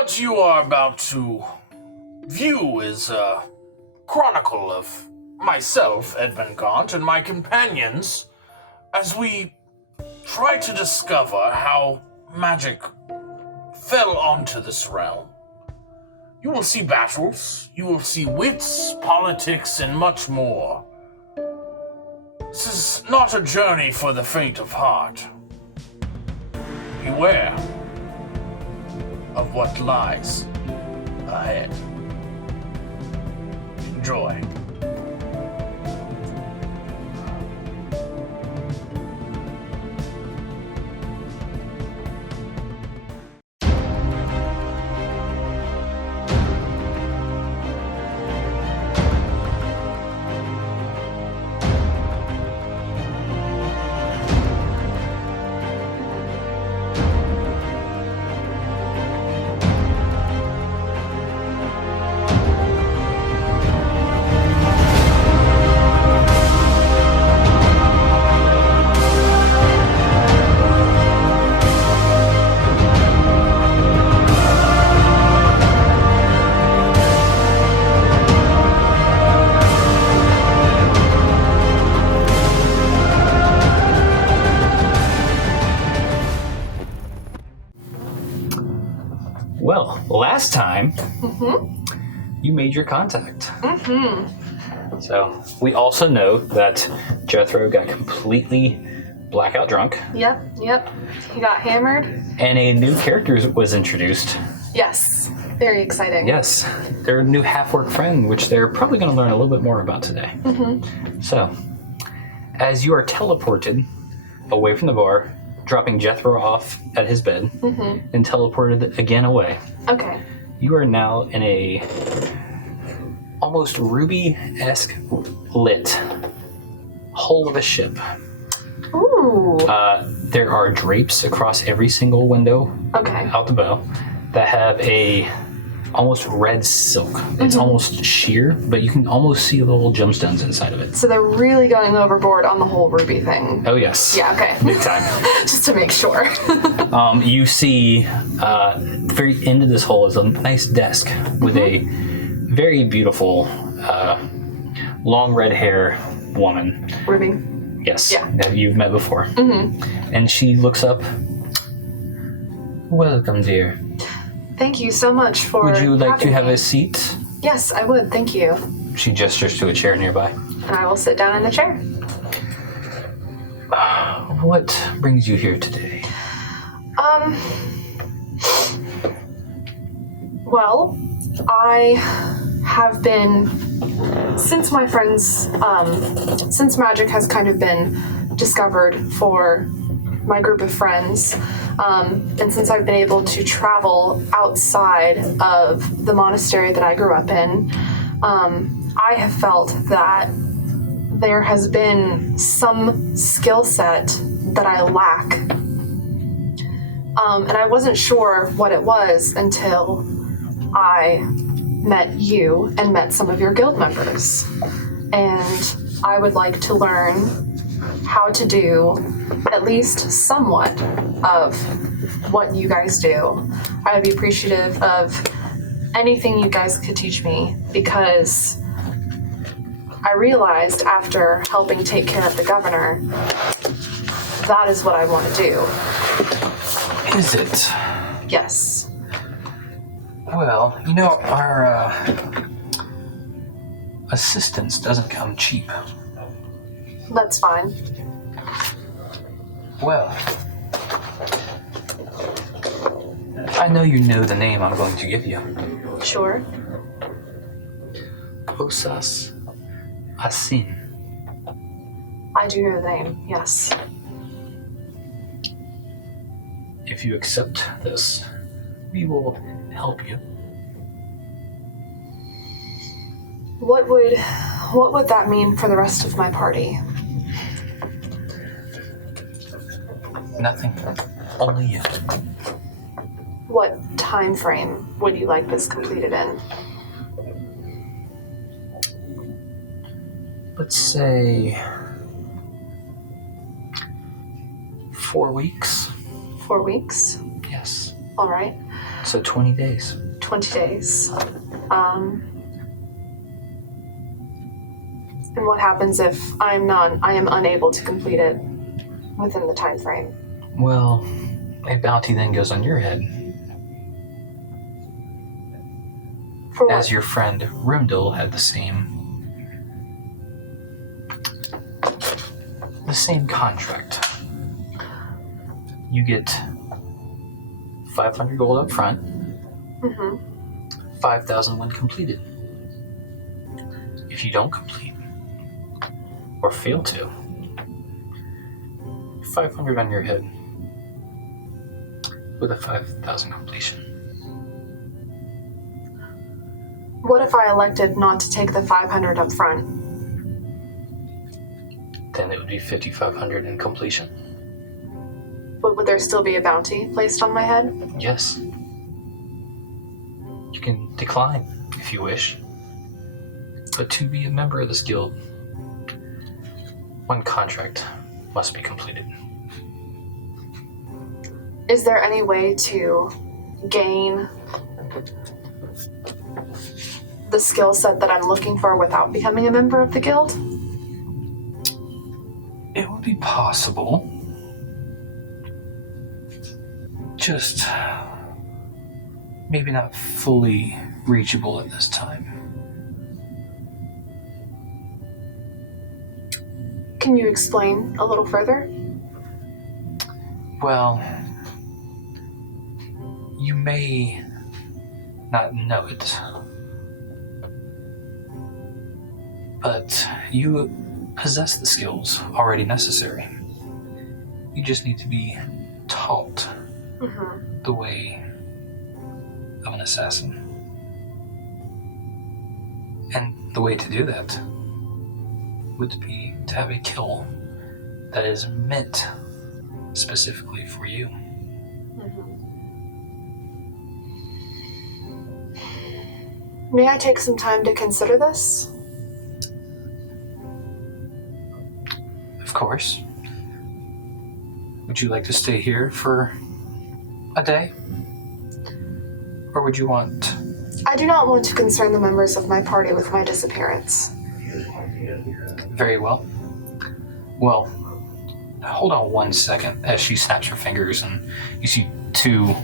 What you are about to view is a chronicle of myself, Edmund Gaunt, and my companions as we try to discover how magic fell onto this realm. You will see battles, you will see wits, politics, and much more. This is not a journey for the faint of heart. Beware of what lies ahead. Enjoy. Well, last time, you made your contact. So, we also know that Jethro got completely blackout drunk. Yep. He got hammered. And a new character was introduced. Yes. Very exciting. Yes. Their new half-orc friend, which they're probably going to learn a little bit more about today. So, as you are teleported away from the bar, dropping Jethro off at his bed, and teleported again away. Okay. You are now in a almost ruby-esque lit hull of a ship. Ooh. There are drapes across every single window out the bow that have a almost red silk. It's almost sheer, but you can almost see the little gemstones inside of it. So they're really going overboard on the whole ruby thing. Oh, yes. Yeah, okay. Big time. Just to make sure. You see the very end of this hole is a nice desk with a very beautiful long red hair woman. Ruby. Yes, Yeah. that you've met before. And she looks up. Welcome, dear. Thank you so much for Would you like to having have me. a seat? Yes, I would. Thank you. She gestures to a chair nearby. And I will sit down in the chair. What brings you here today? Well, I have been, since my friends, since magic has kind of been discovered for my group of friends, and since I've been able to travel outside of the monastery that I grew up in, I have felt that there has been some skill set that I lack. And I wasn't sure what it was until I met you and met some of your guild members. And I would like to learn how to do at least somewhat of what you guys do. I would be appreciative of anything you guys could teach me, because I realized after helping take care of the governor, that is what I want to do. Is it? Yes. Well, you know, our assistance doesn't come cheap. That's fine. Well, I know you know the name I'm going to give you. Sure. Osas Asin. I do know the name, yes. If you accept this, we will help you. What would that mean for the rest of my party? Nothing. Only you. What time frame would you like this completed in? Let's say 4 weeks. 4 weeks? Yes. All right. So 20 days. 20 days. And what happens if I am unable to complete it within the time frame? Well, a bounty then goes on your head. For what? As your friend Rimdil had the same contract. You get 500 gold up front, 5,000 when completed. If you don't complete, or fail to, 500 on your head with a 5,000 completion. What if I elected not to take the 500 up front? Then it would be 5,500 in completion. But would there still be a bounty placed on my head? Yes. You can decline if you wish. But to be a member of this guild, one contract must be completed. Is there any way to gain the skill set that I'm looking for without becoming a member of the guild? It would be possible. Just maybe not fully reachable at this time. Can you explain a little further? Well, you may not know it, but you possess the skills already necessary. You just need to be taught the way of an assassin. And the way to do that would be to have a kill that is meant specifically for you. May I take some time to consider this? Of course. Would you like to stay here for a day? Or would you want... I do not want to concern the members of my party with my disappearance. Very well. Well, hold on one second as she snaps her fingers and you see two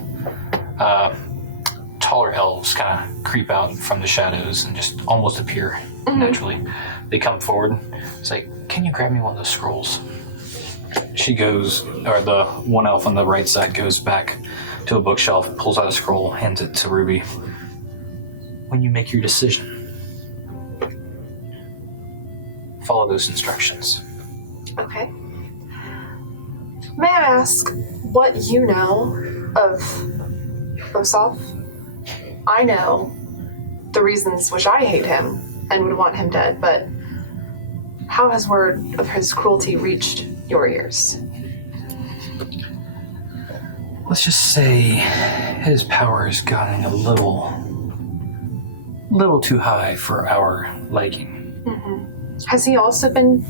taller elves kind of creep out from the shadows and just almost appear naturally. They come forward. It's like, can you grab me one of those scrolls? She goes, or the one elf on the right side goes back to a bookshelf, pulls out a scroll, hands it to Ruby. When you make your decision, follow those instructions. Okay. May I ask what you know of Osoph? I know the reasons which I hate him and would want him dead, but how has word of his cruelty reached your ears? Let's just say his power has gotten a little too high for our liking. Has he also been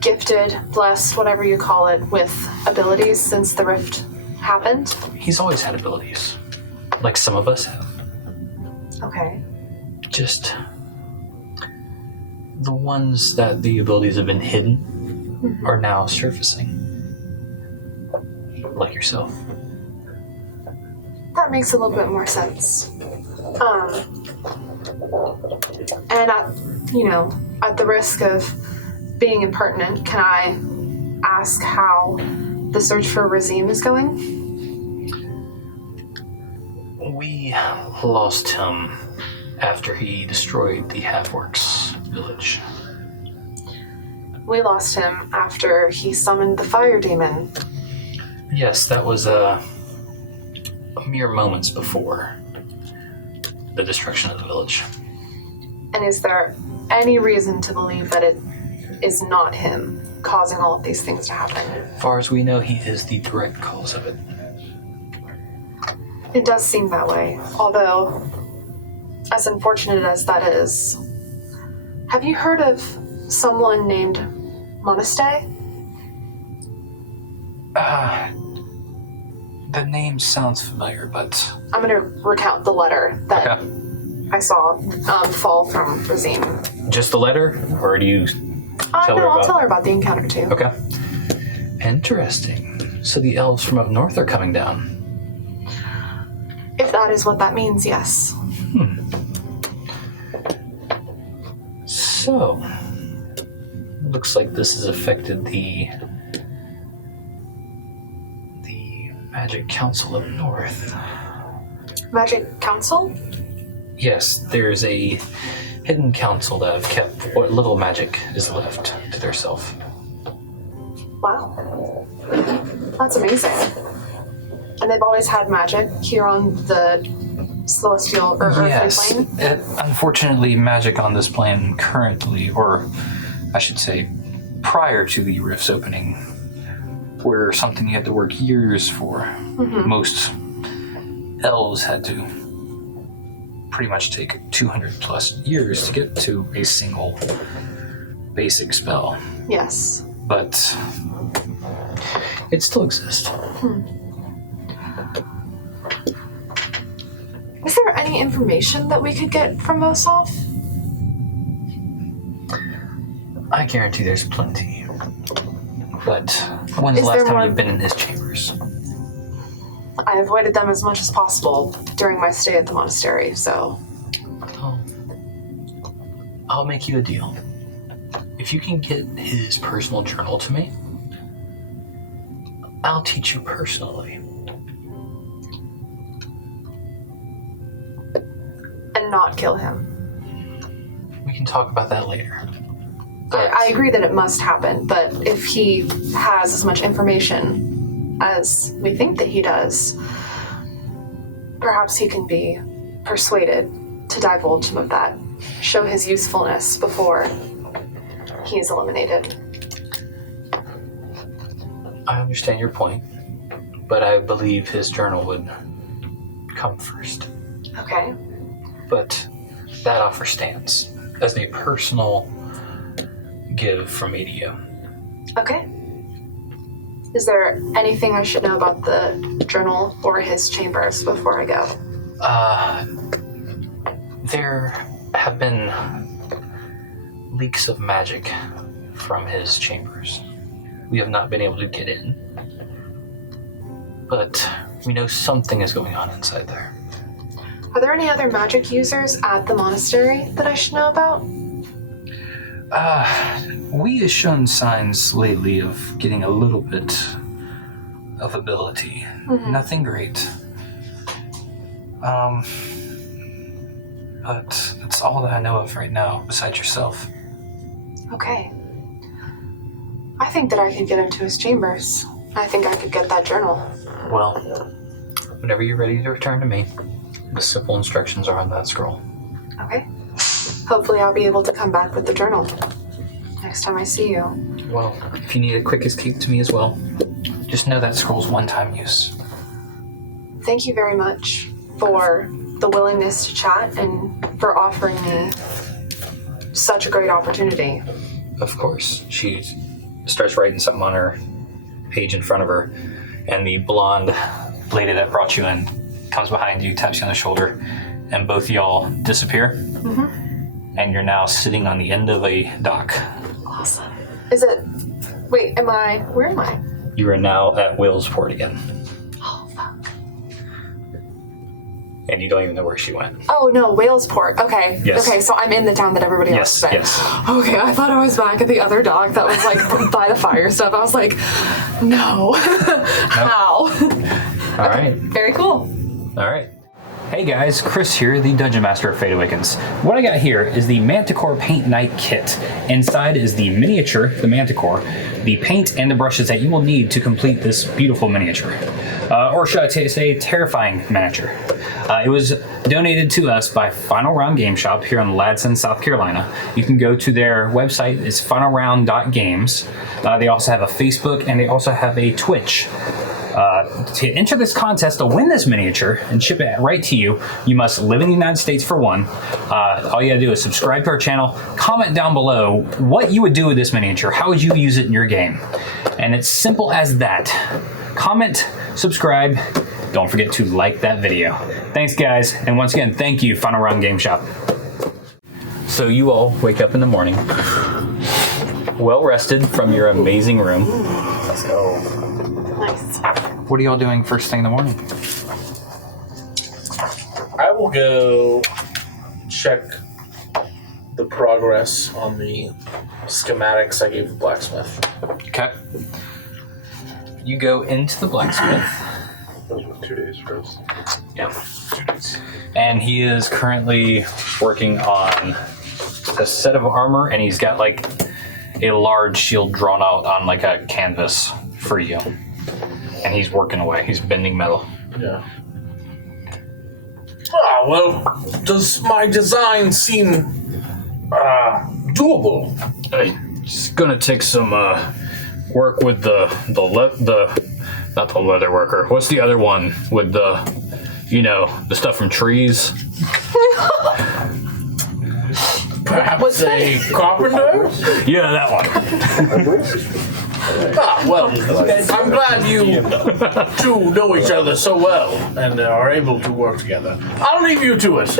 gifted, blessed, whatever you call it, with abilities since the rift happened? He's always had abilities, like some of us have. Okay. Just the ones that the abilities have been hidden are now surfacing. Like yourself. That makes a little bit more sense. And at the risk of being impertinent, can I ask how the search for Razim is going? We lost him after he destroyed the Halfworks village. We lost him after he summoned the fire demon. Yes, that was a mere moments before the destruction of the village. And is there any reason to believe that it is not him causing all of these things to happen? As far as we know, he is the direct cause of it. It does seem that way, although, as unfortunate as that is, have you heard of someone named Monaste? The name sounds familiar, but... I'm going to recount the letter that I saw fall from Razine. Just the letter? Or do you tell her about... I'll tell her about the encounter, too. Okay. Interesting. So the elves from up north are coming down. If that is what that means, yes. So, looks like this has affected the Magic Council up north. Magic Council? Yes, there's a hidden council that have kept what little magic is left to their self. Wow. That's amazing. And they've always had magic here on the celestial or earthly plane? Unfortunately, magic on this plane currently, or I should say prior to the rifts opening, were something you had to work years for. Mm-hmm. Most elves had to pretty much take 200 plus years to get to a single basic spell. Yes. But it still exists. Is there any information that we could get from Osoph? I guarantee there's plenty. But when's the last time you've been in his chambers? I avoided them as much as possible during my stay at the monastery, so... Oh. I'll make you a deal. If you can get his personal journal to me, I'll teach you personally. And not kill him. We can talk about that later. I agree that it must happen, but if he has as much information as we think that he does, perhaps he can be persuaded to divulge some of that, show his usefulness before he is eliminated. I understand your point, but I believe his journal would come first. Okay. But that offer stands as a personal give from me to you. Okay. Is there anything I should know about the journal or his chambers before I go? There have been leaks of magic from his chambers. We have not been able to get in, but we know something is going on inside there. Are there any other magic users at the monastery that I should know about? We have shown signs lately of getting a little bit of ability. Mm-hmm. Nothing great. But that's all that I know of right now, besides yourself. Okay. I think that I could get into his chambers. I think I could get that journal. Well, whenever you're ready to return to me, the simple instructions are on that scroll. Okay. Hopefully I'll be able to come back with the journal next time I see you. Well, if you need a quick escape to me as well, just know that scroll's one-time use. Thank you very much for the willingness to chat and for offering me such a great opportunity. Of course. She starts writing something on her page in front of her, and the blonde lady that brought you in comes behind you, taps you on the shoulder, and both y'all disappear. Mm-hmm. And you're now sitting on the end of a dock. Awesome. Is it... Wait, where am I? You are now at Whalesport again. Oh, fuck. And you don't even know where she went. Oh, no, Whalesport. Okay. Yes. Okay, so I'm in the town that everybody else is in. Yes. Okay, I thought I was back at the other dock that was, like, by the fire stuff. I was like, no. How? All right. Very cool. All right. Hey guys, Chris here, the Dungeon Master of Fate Awakens. What I got here is the Manticore Paint Night Kit. Inside is the miniature, the Manticore, the paint and the brushes that you will need to complete this beautiful miniature. Or should I say terrifying miniature. It was donated to us by Final Round Game Shop here in Ladson, South Carolina. You can go to their website, it's finalround.games. They also have a Facebook and they also have a Twitch. To enter this contest to win this miniature and ship it right to you, you must live in the United States for one. All you gotta do is subscribe to our channel, comment down below what you would do with this miniature, how would you use it in your game. And it's simple as that. Comment, subscribe, don't forget to like that video. Thanks, guys. And once again, thank you, Final Round Game Shop. So you all wake up in the morning, well rested from your amazing room. Let's go. Nice. What are y'all doing first thing in the morning? I will go check the progress on the schematics I gave the blacksmith. Okay. You go into the blacksmith. Those were 2 days for us. Yeah. And he is currently working on a set of armor, and he's got like a large shield drawn out on like a canvas for you. And he's working away. He's bending metal. Yeah. Ah, well, does my design seem doable? It's gonna take some work with the not the leather worker. What's the other one with the the stuff from trees? Perhaps a carpenter? Yeah, that one. Ah, well, I'm glad you two know each other so well and are able to work together. I'll leave you to it.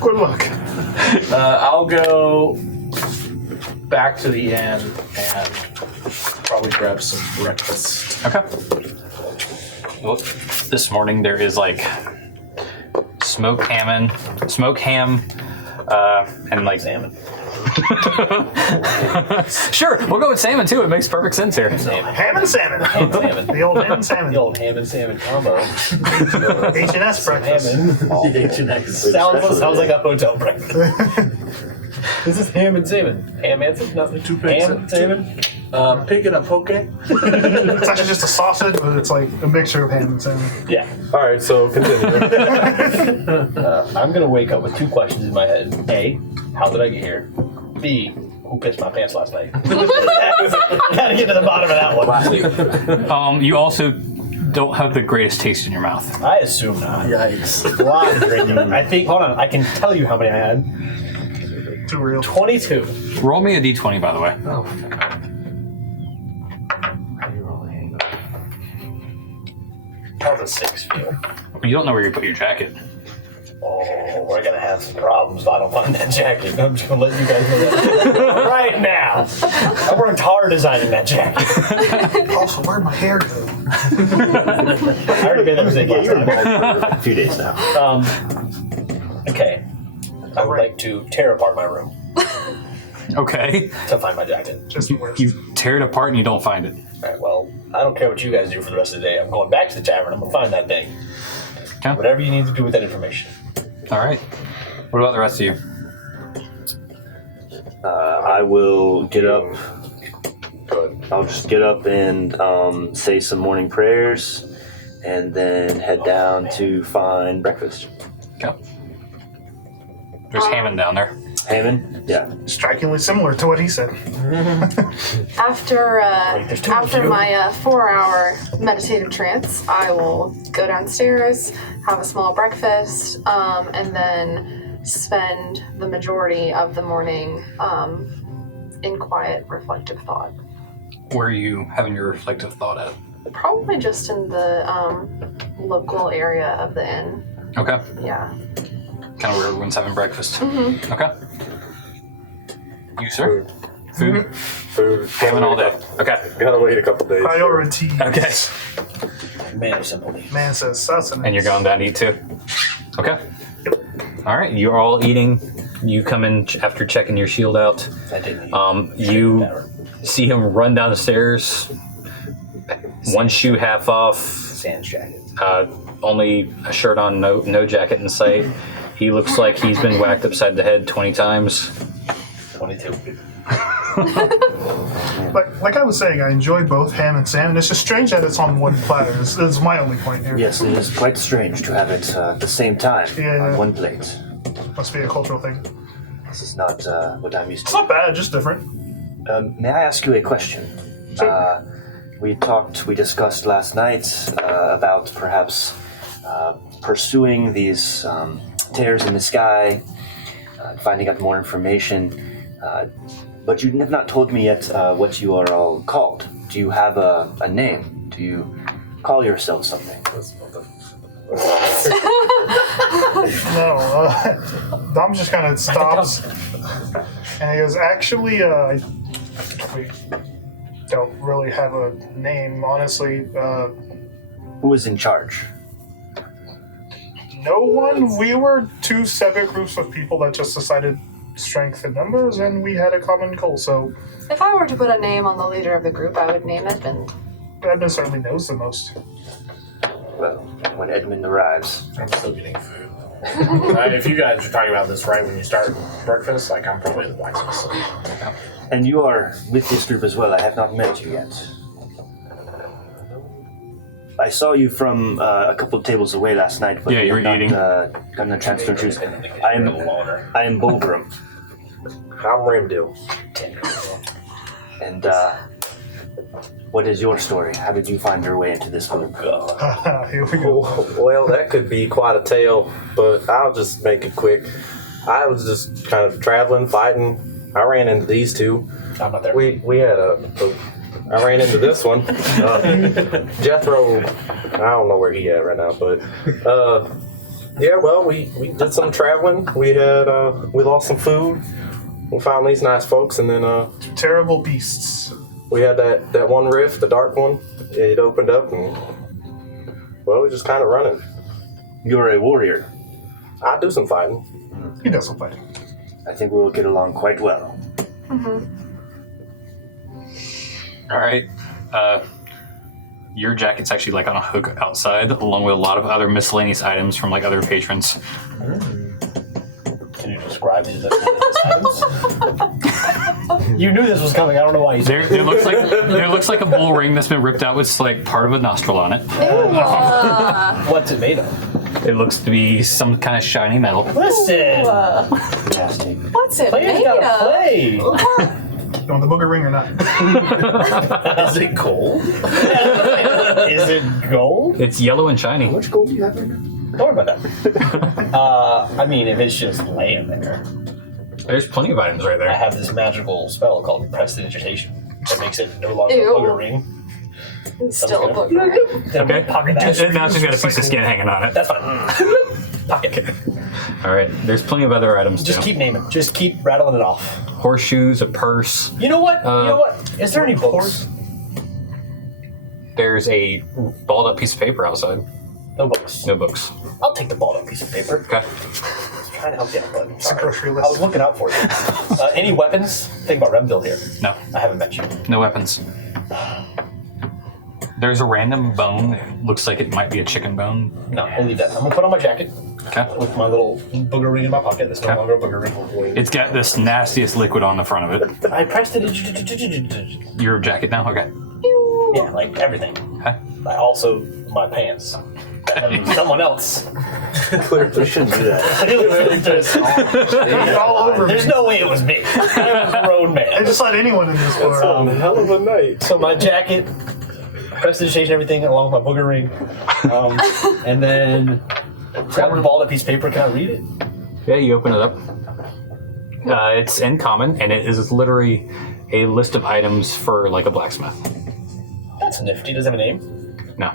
Good luck. I'll go back to the inn and probably grab some breakfast. Okay. Well, this morning there is like smoked ham, and like Salmon. Sure, we'll go with salmon too. It makes perfect sense here. Ham and salmon. Salmon. The old ham and salmon. The old ham and salmon combo. H&S breakfast. Sounds like a hotel breakfast. This is ham and salmon. Ham and salmon? Nothing. Two picks Ham and salmon? Pick it up, okay? It's actually just a sausage, but it's like a mixture of ham and salmon. Yeah. All right, so continue. I'm going to wake up with 2 questions in my head. A, how did I get here? B, who pissed my pants last night? Gotta get to the bottom of that one. You also don't have the greatest taste in your mouth. I assume not. Yikes. A lot of drinking. I think, hold on, I can tell you how many I had. Too real. 22. Roll me a d20, by the way. Oh. How's a 6 feel? You don't know where you put your jacket. Oh, we're gonna have some problems if I don't find that jacket. I'm just gonna let you guys know that right now. I worked hard designing that jacket. Also, where'd my hair go? I already made that mistake last time. For a few days now. Okay. I would like to tear apart my room Okay. to find my jacket. Just the worst. You tear it apart and you don't find it. Alright, well, I don't care what you guys do for the rest of the day. I'm going back to the tavern. I'm gonna find that thing. Okay. Whatever you need to do with that information. All right. What about the rest of you? I will get up. I'll just get up and say some morning prayers, and then head down to find breakfast. Okay. There's Hammond down there. Hammond? Yeah. Strikingly similar to what he said. After there's 2 of you. my 4-hour meditative trance, I will go downstairs, have a small breakfast, and then spend the majority of the morning in quiet, reflective thought. Where are you having your reflective thought at? Probably just in the local area of the inn. Okay. Yeah. Kind of where everyone's having breakfast. Mm-hmm. Okay. You, sir? Food? Food. Hammond all day. Okay. Gotta wait a couple days. Priorities. Okay. Man of sympathy. Man says sustenance. And you're going down to eat too? Okay. All right. You're all eating. You come in after checking your shield out. I didn't eat. You see him run down the stairs. One shoe half off. Sans jacket. Only a shirt on, no jacket in sight. He looks like he's been whacked upside the head 20 times. 22. Like I was saying, I enjoy both ham and salmon. It's just strange that it's on one platter. It's my only point here. Yes, it is quite strange to have it at the same time Yeah. on one plate. Must be a cultural thing. This is not what I'm used It's to. not bad, just different. May I ask you a question? Sure. We discussed last night about perhaps pursuing these tears in the sky, finding out more information, but you have not told me yet what you are all called. Do you have a name? Do you Call yourself something. No, Dom just kind of stops and he goes, actually, we don't really have a name, honestly. Who is in charge? No one. We were two separate groups of people that just decided strength in numbers, and we had a common goal, so... If I were to put a name on the leader of the group, I would name Edmund. Edmund certainly knows the most. Well, when Edmund arrives... I'm still getting food. If you guys are talking about this right when you start breakfast, like I'm probably the blacksmith. So. And you are with this group as well. I have not met you yet. I saw you from a couple of tables away last night, but Yeah, you were have eating. not gotten a chance to introduce. I am Bulgrim, I'm Ramdil. and what is your story? How did you find your way into this group? Here we go. Well, that could be quite a tale, but I'll just make it quick. I was just kind of traveling, fighting. I ran into these two. I'm not there. We had I ran into this one. Jethro, I don't know where he at right now, but yeah, well, we did some traveling. We lost some food. We found these nice folks, and then Terrible beasts. we had that one rift, the dark one. It opened up, and well, we just kind of running. You're a warrior. I do some fighting. He does some fighting. I think we will get along quite well. All right. Your jacket's actually like on a hook outside, along with a lot of other miscellaneous items from like other patrons. Can you describe these items? You knew this was coming. I don't know why you said There looks like a bull ring that's been ripped out with like part of a nostril on it. What's it made of? It looks to be some kind of shiny metal. Listen! Nasty. What's it Players made gotta of? play! You want the booger ring or not? Is it gold? Is it gold? It's yellow and shiny. How much gold do you have right now? Don't worry about that. I mean, if it's just laying there. There's plenty of items right I there. have this magical spell called Prestidigitation that makes it no longer Ew. a booger ring. It's still a booger. Then I'm Okay. gonna pocket that. Now it's just got a piece of skin hanging on it. That's fine. Pocket. All right. There's plenty of other items Just too. keep naming. Just keep rattling it off. Horseshoes, a purse. You know what? Is there any books? There's a balled up piece of paper outside. No books. No books. I'll take the balled up piece of paper. Okay. Trying to help you out, bud. It's a grocery I list. was looking out for you. Any weapons? Think about Remdil here. No. I haven't met you. No weapons. There's a random bone. It looks like it might be a chicken bone. No, we'll leave that. I'm gonna put on my jacket Okay. with my little booger ring in my pocket. That's no Okay. longer a booger ring. It's got this nastiest liquid on the front of it. I pressed it. Your jacket now? Okay. Yeah, like everything. Okay. I also my pants. Someone else. We shouldn't do that. It's all over me. There's no way it was me. I was a road man. I just let anyone in this bar. Hell of a night. So my jacket, prestidigitation, everything, along with my booger ring, and then grab a balled up piece of paper. Can I read it? Yeah, you open it up. It's in common, and it is literally a list of items for like a blacksmith. That's nifty. Does it have a name? No.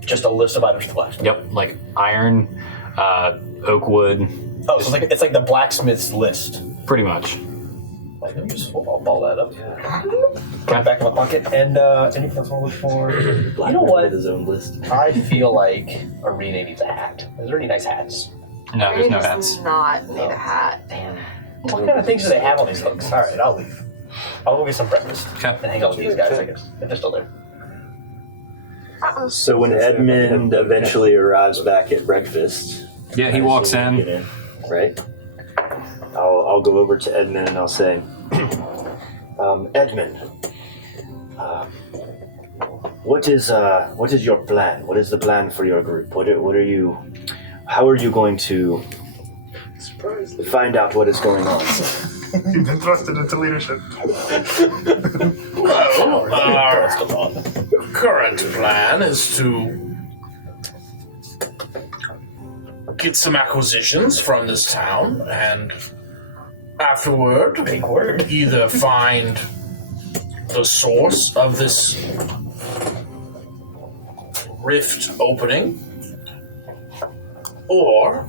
Just a list of items for the blacksmith. Yep, like iron, oak wood, Oh, so it's like the blacksmith's list. pretty much. Like, let me just I'll ball that up. Put it back in my pocket. And anything else I want to look for? You know what? His own list. I feel like Arine needs a hat. Is there any nice hats? No, there's no Does hats. not need a hat. What kind of things do they have on these hooks? All right, I'll leave. I'll go get some breakfast Okay. and hang out with these guys, I guess, if they're still there. So when Edmund eventually arrives back at breakfast, Yeah, he I walks assume we in. get right? I'll go over to Edmund and I'll say, Edmund, what is your plan? What is the plan for your group? How are you going to find out what is going on? You've been thrusted into leadership. Well, our current plan is to get some acquisitions from this town and afterward Big word. either find the source of this rift opening, or,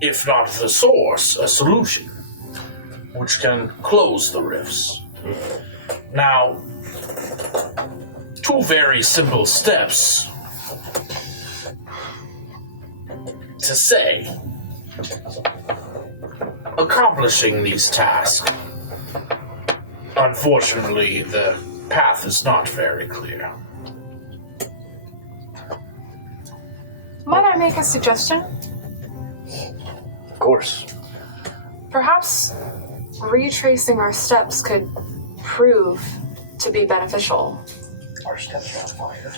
if not the source, a solution which can close the rifts. Now, two very simple steps to say. Accomplishing these tasks. Unfortunately, the path is not very clear. Might I make a suggestion? Of course. Perhaps retracing our steps could prove to be beneficial. Our steps are on fire.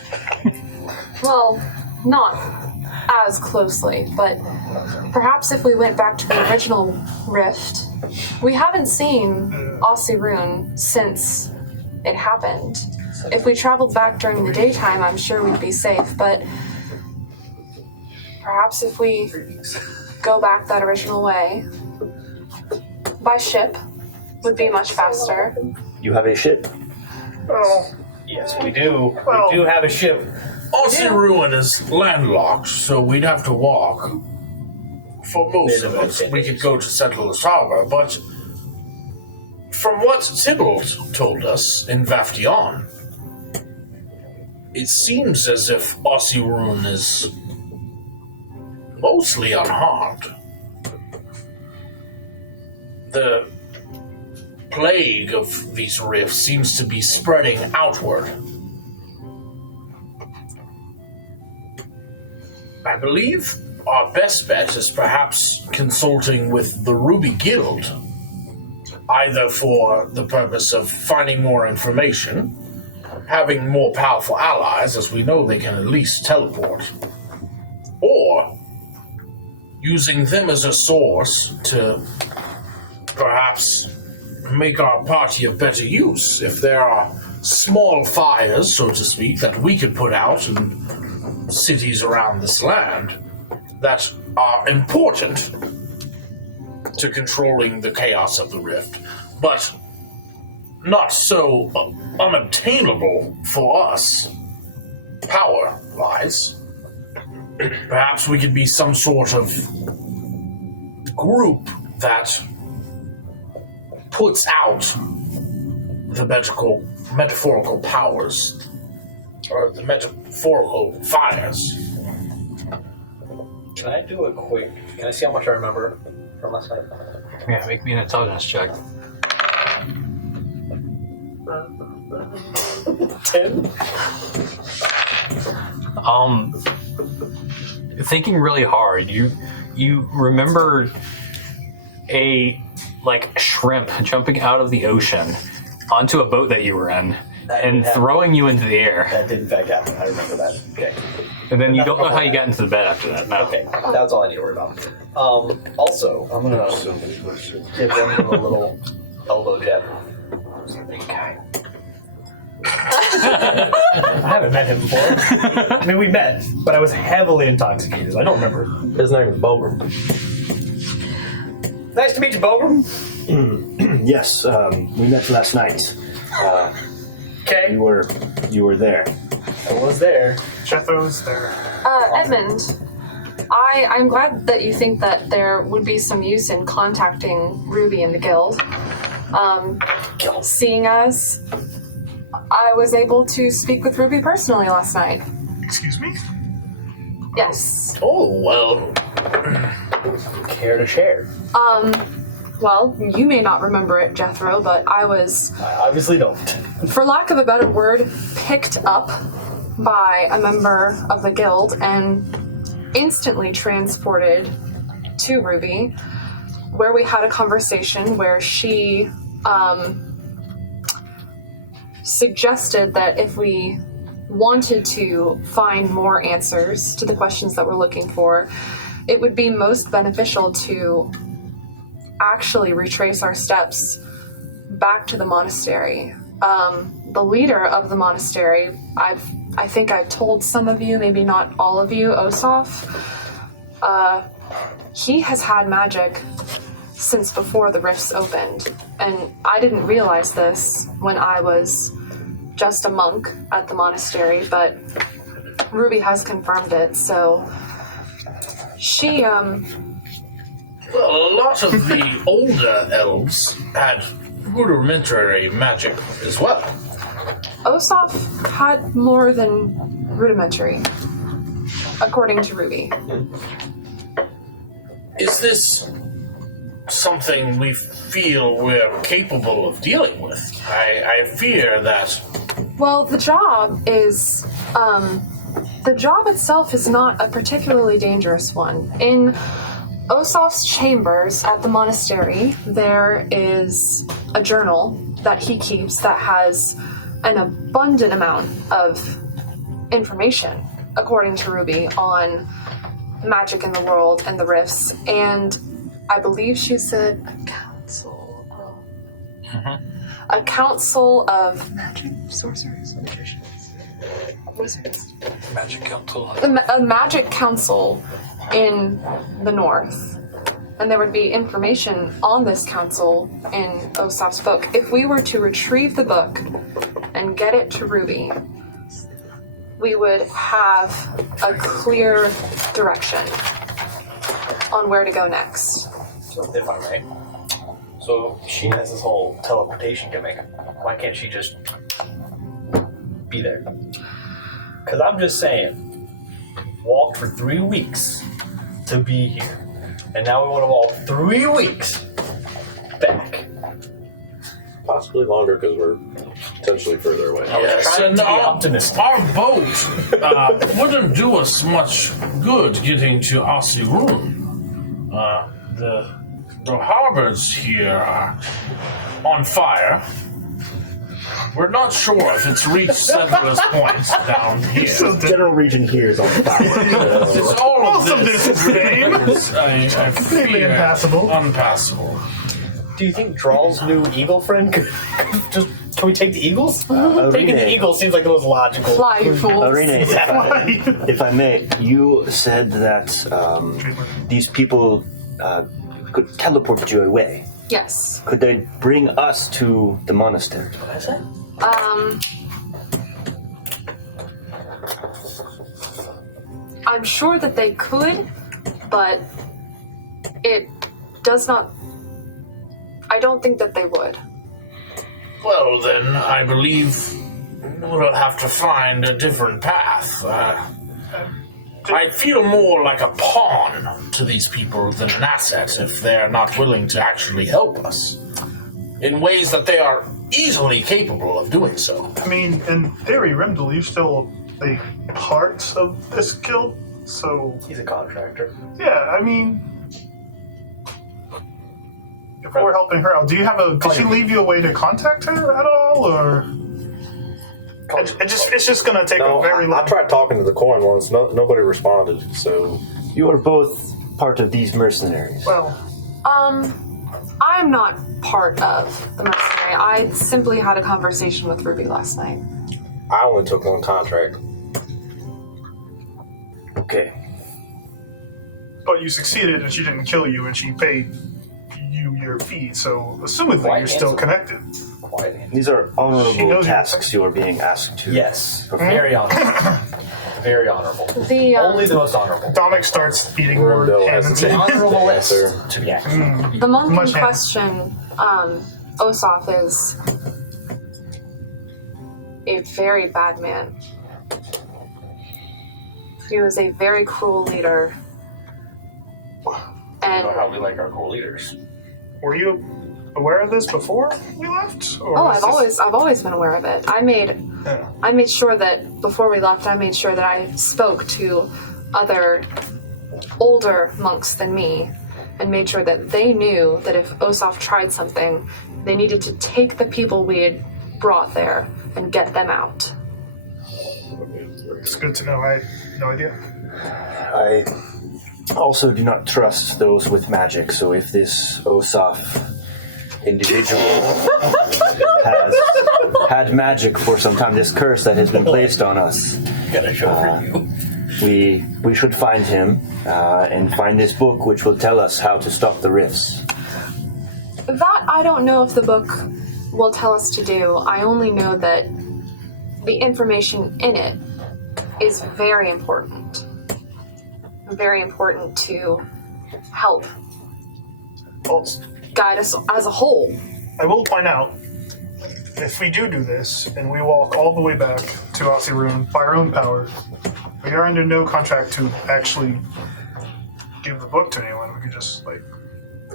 Well, not as closely, but perhaps if we went back to the original rift, we haven't seen Ossirune since it happened. If we traveled back during the daytime, I'm sure we'd be safe, but perhaps if we go back that original way, by ship, would be much faster. You have a ship. Oh, Yes, we do. Well- We do have a ship. Ossirune is landlocked, so we'd have to walk. For most of it, we could go to Settler's Harbor, but from what Tybalt told us in Vaftion, it seems as if Ossirune is mostly unharmed. The plague of these rifts seems to be spreading outward. I believe our best bet is perhaps consulting with the Ruby Guild, either for the purpose of finding more information, having more powerful allies, as we know they can at least teleport, or using them as a source to perhaps make our party of better use. If there are small fires, so to speak, that we could put out in cities around this land that are important to controlling the chaos of the rift, but not so unobtainable for us power-wise. Perhaps we could be some sort of group that puts out the metaphorical powers, or the metaphorical fires. Can I do a quick... Can I see how much I remember from last night? Yeah, make me an intelligence check. 10? Thinking really hard, you remember a shrimp jumping out of the ocean onto a boat that you were in and throwing you into the air. That did in fact happen. I remember that. Okay. And then you don't know how you got into the bed after that. No. Okay. That's all I need to worry about. Also, I'm going to give them a little elbow jab. I haven't met him before. I mean, we met, but I was heavily intoxicated. I don't remember. His name is Bogram. Nice to meet you, Bogram. Yes, we met last night. Okay. You were there. I was there. Jethro's there. Edmund, I'm glad that you think that there would be some use in contacting Ruby and the guild. Seeing as I was able to speak with Ruby personally last night. Excuse me? Yes. Oh, well, Care to share? Well, you may not remember it, Jethro, but I was, I obviously don't. for lack of a better word, picked up by a member of the guild and instantly transported to Ruby, where we had a conversation where she suggested that if we wanted to find more answers to the questions that we're looking for, it would be most beneficial to actually retrace our steps back to the monastery. The leader of the monastery, I think I've told some of you, maybe not all of you, Osoph, he has had magic since before the rifts opened. And I didn't realize this when I was just a monk at the monastery, but Ruby has confirmed it, so she, Well, a lot of the older elves had rudimentary magic as well. Osoph had more than rudimentary, according to Ruby. Is this something we feel we're capable of dealing with? I fear that. Well, the job itself is not a particularly dangerous one. In Osoph's chambers at the monastery, there is a journal that he keeps that has an abundant amount of information, according to Ruby, on magic in the world and the rifts, and I believe she said a council of magic sorcerers, magicians, wizards. Magic Council. A magic council in the north. And there would be information on this council in Osoph's book. If we were to retrieve the book and get it to Ruby, we would have a clear direction on where to go next. So, if I may. So, she has this whole teleportation gimmick. Why can't she just be there? Because I'm just saying, walked for 3 weeks to be here. And now we want to walk 3 weeks back. Possibly longer because we're potentially further away. Yes, trying and to be our optimistic. boat wouldn't do us much good getting to Asirun. The harbors here are on fire. We're not sure if it's reached Settlers Point down here. The general region here is on fire. It's all of Most of this is same. I Completely fear impassable. Unpassable. Do you think Drawl's new eagle friend could just... Can we take the eagles? Taking the eagles seems like the most logical. Fly, you fools. Arine, if I may, you said that these people could teleport you away. Yes. Could they bring us to the monastery? What is it? I'm sure that they could, but it does not... I don't think that they would. Well, then, I believe we'll have to find a different path. I feel more like a pawn to these people than an asset if they're not willing to actually help us in ways that they are easily capable of doing so. I mean, in theory, Rimdal, you're still a part of this guild, so He's a contractor. yeah, I mean, if we're helping her out, do you have a? Did she leave you a way to contact her at all, or? It's just gonna take No, a very long. I tried talking to the coin once. Nobody responded. So You are both part of these mercenaries. Well, I'm not part of the mercenary. I simply had a conversation with Ruby last night. I only took one contract. Okay. but you succeeded, and she didn't kill you, and she paid you your fee. So, assumedly, Quite you're still handsome. connected. Quite handsome. These are She honorable knows you- tasks you are being asked to. Yes, perform. very honorable. Very honorable. The Only the most honorable. Dominic starts eating more Rimdale ham has and the The salmon. honorable list Answer. to be actually. the monk Much in ham. question, Osoph, is a very bad man. He was a very cruel leader. I And know how we like our cool leaders. Were you aware of this before we left? Or oh, was I've always been aware of it. I made sure that before we left, I made sure that I spoke to other older monks than me and made sure that they knew that if Osoph tried something, they needed to take the people we had brought there and get them out. It's good to know. I had no idea. I also do not trust those with magic, so if this Osoph individual has had magic for some time, this curse that has been placed on us, Gotta show for you. we should find him and find this book which will tell us how to stop the rifts. That I don't know if the book will tell us to do. I only know that the information in it is very important. Very important to help Well, guide us as a whole. I will point out, if we do this and we walk all the way back to Ossirune by our own power, we are under no contract to actually give the book to anyone. We could just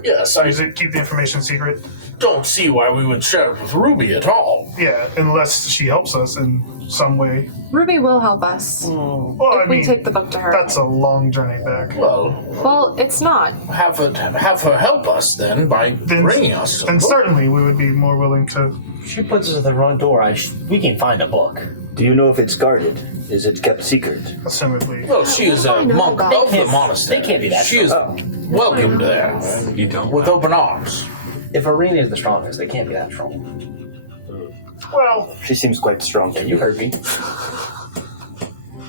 Yes, I keep the information secret. don't see why we would share it with Ruby at all. Yeah, unless she helps us in some way. Ruby will help us Well, if we take the book to her. that's a long journey back. Well, it's not. Have her help us then by bringing us to And the book. certainly we would be more willing to. She puts us at the front door. We can find a book. Do you know if it's guarded? Is it kept secret? Assumedly. Well, she is a I know monk about- of the They can't- monastery. they can't be that She is welcome there You don't. with open arms. If Arine is the strongest, they can't be that strong. Well, She seems quite strong to You you. heard me.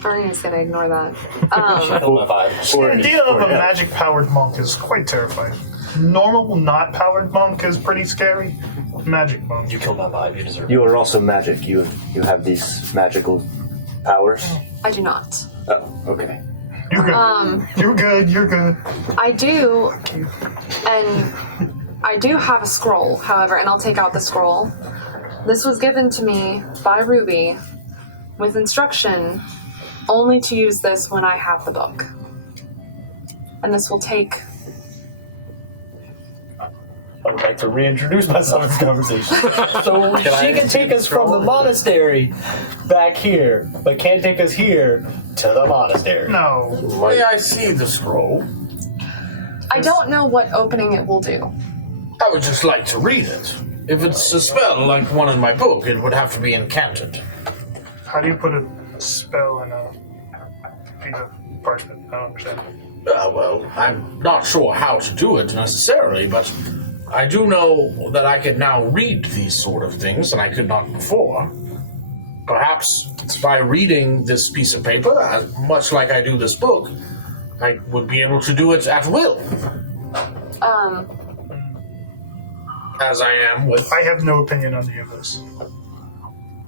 Arine's gonna ignore that. She killed my vibe. the idea of a magic-powered monk is quite terrifying. Normal, not-powered monk is pretty scary. Magic monk. You killed my vibe. You deserve it. You are also magic. You have these magical powers. I do not. Oh, okay. You're good. You're good. You're good. I do, and I do have a scroll, however, and I'll take out the scroll. This was given to me by Ruby with instruction only to use this when I have the book. And this will take... I would like to reintroduce myself in this conversation. So she can take us from the monastery back here, but can't take us here to the monastery. No. May I see the scroll? I don't know what opening it will do. I would just like to read it. If it's a spell like one in my book, it would have to be incanted. How do you put a spell in a piece of parchment? I don't understand. Well, I'm not sure how to do it necessarily, but I do know that I can now read these sort of things, and I could not before. Perhaps by reading this piece of paper, much like I do this book, I would be able to do it at will. As I am with... I have no opinion on any of this.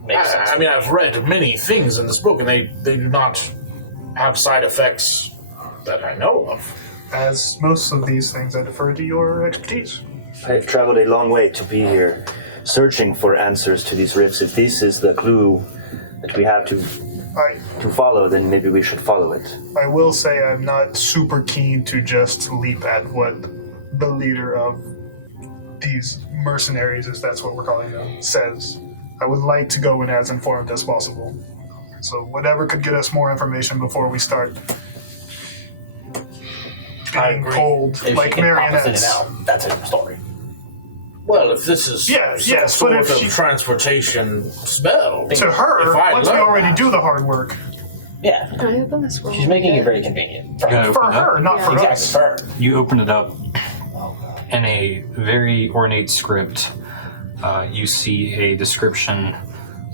Makes sense. I mean, I've read many things in this book, and they do not have side effects that I know of. As most of these things, I defer to your expertise. I have traveled a long way to be here, searching for answers to these rifts. If this is the clue that we have to follow, then maybe we should follow it. I will say I'm not super keen to just leap at what the leader of these mercenaries, if that's what we're calling them, says. I would like to go in as informed as possible. So whatever could get us more information before we start being cold If like she can pop us in and marionettes. out, that's a different story. Well, if this is some sort but if of she, transportation spell, to her, if I once we learn already that- do the hard work, Yeah. Can I open the scroll? She's making it very convenient. You gotta for open it up. her, not for Exactly, us. for her. You open it up, in a very ornate script, you see a description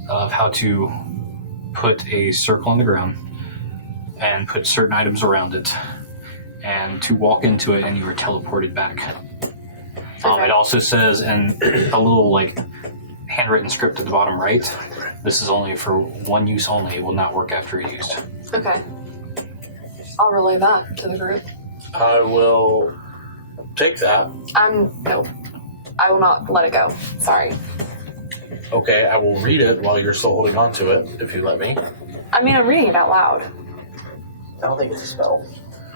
of how to put a circle on the ground and put certain items around it, and to walk into it, and you are teleported back. It also says in a little handwritten script at the bottom right, this is only for one use only. It will not work after used. Okay. I'll relay that to the group. I will take that. No. I will not let it go. Sorry. Okay, I will read it while you're still holding on to it, if you let me. I mean, I'm reading it out loud. I don't think it's a spell.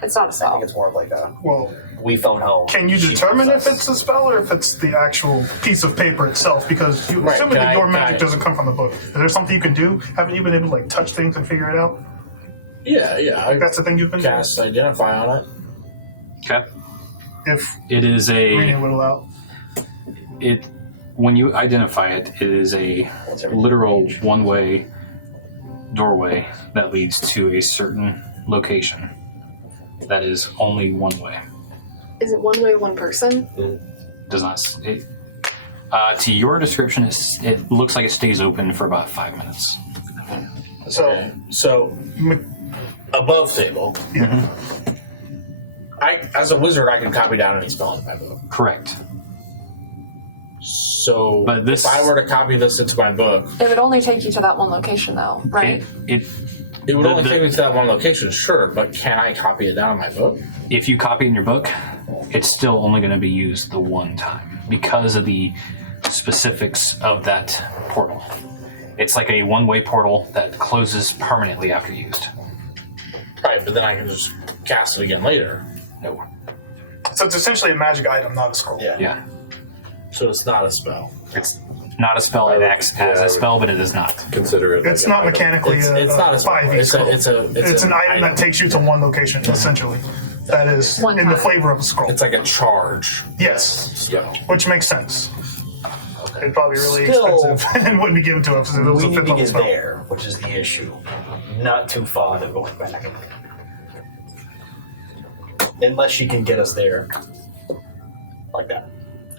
It's not a I spell. think it's more of like a Well, we phone home. can you She determine phones if us. it's a spell or if it's the actual piece of paper itself? Because you Right, assuming can that I- your can magic I- doesn't come from the book. Is there something you can do? Haven't you been able to touch things and figure it out? Yeah, I That's the thing you've been cast identify on it. Okay. doing. If It is Arine would allow. when you identify it, it is a literal one-way doorway that leads to a certain location. That is only one way. Is it one way, one person? Does not. To your description, it looks like it stays open for about 5 minutes. So, above table. Yeah. As a wizard, I can copy down any spell in my book. Correct. So So, But this- if I were to copy this into my book, It would only take you to that one location, though, right? It it would The- only the- take me to that one location, sure, but can I copy it down in my book? if you copy in your book, it's still only going to be used the one time because of the specifics of that portal. It's like a one-way portal that closes permanently after used. Right, but then I can just cast it again later. No. So it's essentially a magic item, not a scroll. Yeah. So it's not a spell. It's not a spell. It acts as a spell, but it is not. Consider it. It's like not an item. mechanically It's not a spell. 5e It's scroll. it's an item that takes you to one location, essentially. That is One in the time. flavor of a scroll. It's like a charge Yes, spell. which makes sense. It'd probably be really Still- expensive and wouldn't be given to us if it was We a need fifth to level get spell. there, which is the issue. Not too fond of going back. Unless she can get us there. Like that.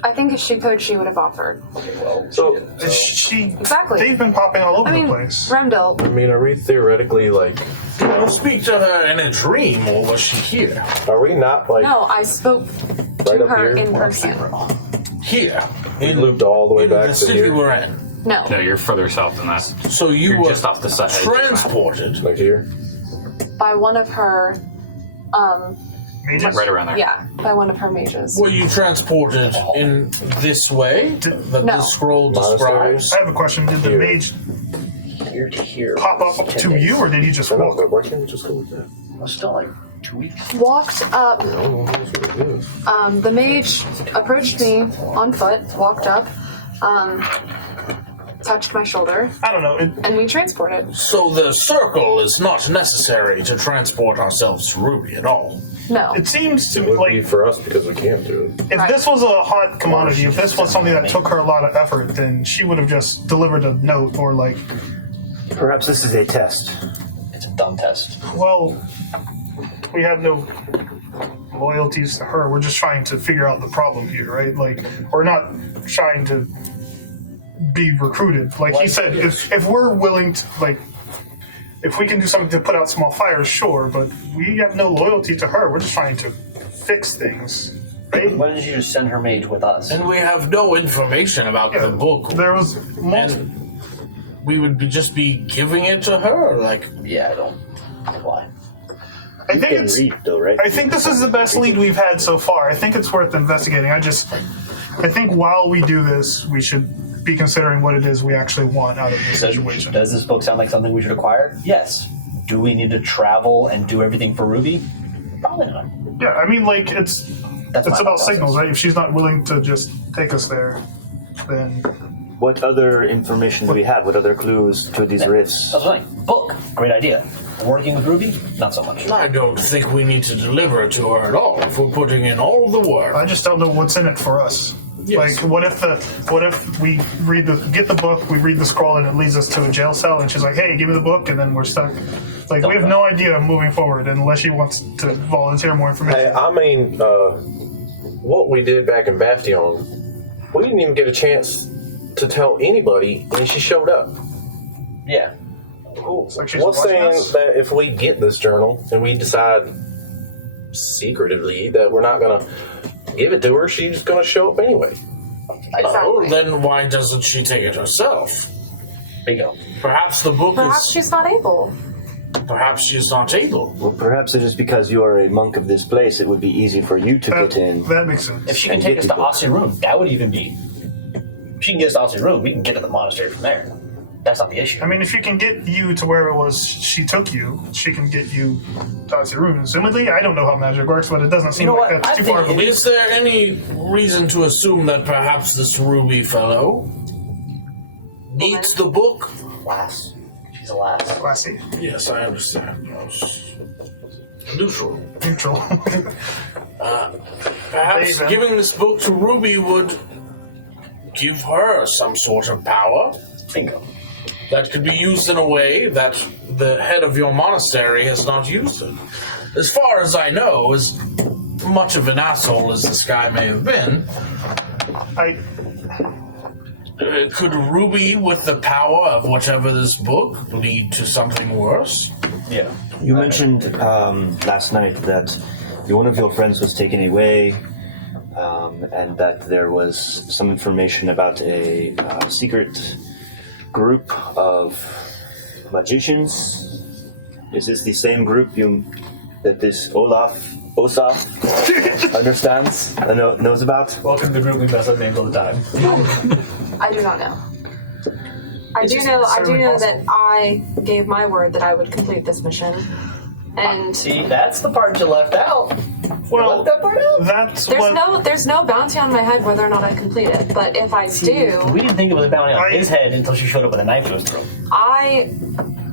I think if she could, she would have offered. Okay, well, So, She, Exactly. they've been popping all over I mean, the place. Remdel, I mean, are we theoretically like? Did you speak to her in a dream, or was she here? Are we not like no, I spoke right to up her here? in person. Here. We looped all the way In back the to city here, we're in. No. No, you're further south than that. So you You're were just off the side. transported. like here. By one of her, Mages? Right around there. yeah, by one of her mages. Were you transported in this way that No. the scroll Monastery? describes? I have a question. Did the Here. mage here to here. pop up to you, or did he just I know, walk? but why can't we just go with that? It's still like 2 weeks. Walked up, I don't know what it is. the mage approached me on foot, walked up, touched my shoulder, I don't know. and we transported. So the circle is not necessary to transport ourselves to Ruby at all. No. It seems to It would be like for us because we can't do it. if Right. this was a hot commodity, if this was something that took her a lot of effort, then she would have just delivered a note or like, Perhaps this is a test. It's a dumb test. well, we have no loyalties to her. We're just trying to figure out the problem here, right? Like, we're not trying to be recruited. Like he said, if we're willing to, like, if we can do something to put out small fires, sure, but we have no loyalty to her. We're just trying to fix things, right? Why didn't you just send her mage with us? And we have no information about the book. There was multiple. And we would just be giving it to her, like, Yeah, I don't know why. I think You can it's. read, though, right? I think this is the best lead we've had so far. I think it's worth investigating. I think while we do this, we should be considering what it is we actually want out of this situation. Does this book sound like something we should acquire? Yes. Do we need to travel and do everything for Ruby? Probably not. Yeah, I mean, like it's That's my about thought signals, process. right? If she's not willing to just take us there, then What other information do we have? What other clues to these rifts? That's right. Book. Great idea. Working with Ruby? Not so much. I don't think we need to deliver it to her at all if we're putting in all the work. I just don't know what's in it for us. Yes. Like, what if we get the book, we read the scroll, and it leads us to a jail cell, and she's like, "Hey, give me the book," and then we're stuck. Like, we have no idea moving forward unless she wants to volunteer more information. Hey, I mean, what we did back in Bastion, we didn't even get a chance to tell anybody, and she showed up. Yeah. It's like she's What's watching saying us. that if we get this journal and we decide secretively that we're not gonna give it to her, she's gonna show up anyway. Oh, then why doesn't she take it herself? Bingo. Perhaps the book Perhaps is. she's not able. Perhaps she's not able. Well, perhaps it is because you are a monk of this place. It would be easy for you to get in. That makes sense. If she can And take get us the to book. Ossirun, that would even be. If she can get us to Ossirun, we can get to the monastery from there. That's not the issue. I mean, if she can get you to where it was she took you, she can get you to Ossirun. Assumedly, I don't know how magic works, but it doesn't seem know like what? that's I too far of a think leap. Is there any reason to assume that perhaps this Ruby fellow needs the book? Lass. She's a lass. Classy. Yes, I understand. Neutral. Neutral. Perhaps Amazing. giving this book to Ruby would give her some sort of power Bingo. that could be used in a way that the head of your monastery has not used it. As far as I know, as much of an asshole as this guy may have been, could Ruby, with the power of whatever this book, lead to something worse? Yeah. You mentioned last night that one of your friends was taken away and that there was some information about a secret group of magicians. Is this the same group that this Osaf understands and knows about? Welcome to the group we mess up names all the time. I do not know. I do know that I gave my word that I would complete this mission. And See, that's the part you left out. Well, left that part out. that's what. there's no bounty on my head whether or not I complete it. But if I do, We didn't think it was a bounty on his head until she showed up with a knife to his throat. I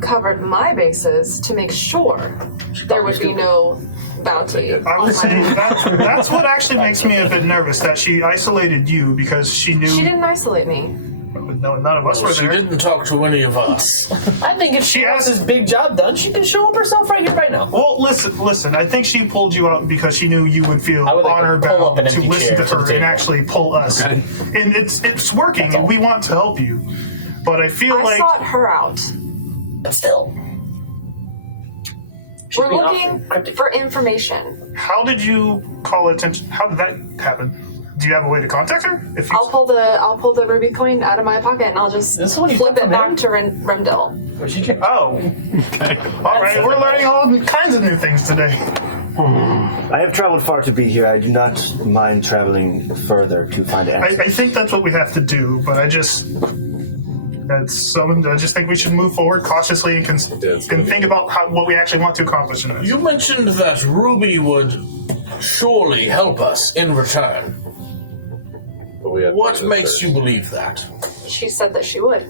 covered my bases to make sure there would be no bounty. I would say that's what actually makes me a bit nervous. That she isolated you because she knew. She didn't isolate me. No, none of us were She there. didn't talk to any of us. I think if she has this big job done, she can show up herself right here, right now. Well, listen. I think she pulled you out because she knew you would feel I would like to honored pull up bound an to empty listen chair to to the her and table. actually pull us. And it's working, and we want to help you. But I feel I like sought her out. But still. We're looking for information. how did you call attention? How did that happen? Do you have a way to contact her? If you, I'll pull the ruby coin out of my pocket and I'll just This is what you flip took it from back him? to Remdil. Where'd she go? oh, all right. We're learning all kinds of new things today. I have traveled far to be here. I do not mind traveling further to find answers. I think that's what we have to do. But I just think we should move forward cautiously and can think about what we actually want to accomplish in this. You mentioned that Ruby would surely help us in return. But we have to What do makes this you believe that? She said that she would.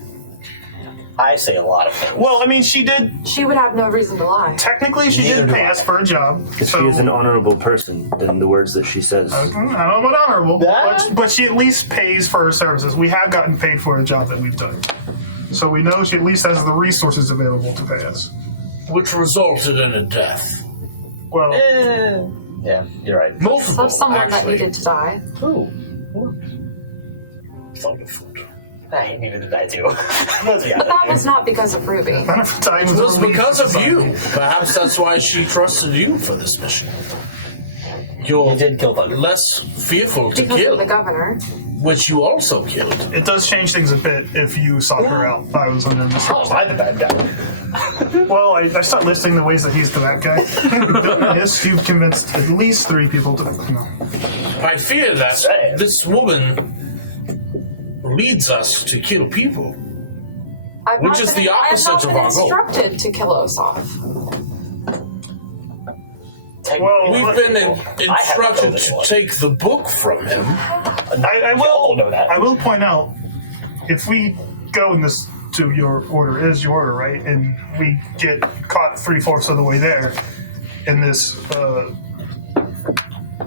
I say a lot of things. Well, I mean, she did. She would have no reason to lie. Technically, she Neither did do pay I. us for a job. If So she is an honorable person, then the words that she says. I don't know about honorable, but she at least pays for her services. We have gotten paid for a job that we've done. So we know she at least has the resources available to pay us. Which resulted in a death. Well, Yeah, you're right. Multiple, Of someone that actually. needed to die. Ooh. Thunderfoot. I needed to die too. Let's be But honest. that was not because of Ruby. It was because of you. Perhaps that's why she trusted you for this mission. You're You did kill Thunder. less fearful to Because kill, of the governor. which you also killed. It does change things a bit if you sought her out. I was under this. How am I the bad guy? Well, I start listing the ways that he's the bad guy. Yes, you've convinced at least 3 people to. No. I fear that this woman leads us to kill people. I've Which not is been- the opposite I have of not our been goal. instructed to kill Osaf. Well, We've been instructed to take the book from him. I Y'all will know that. I will point out, if we go in this to your order, it is your order, right? And we get caught 3/4 of the way there, and this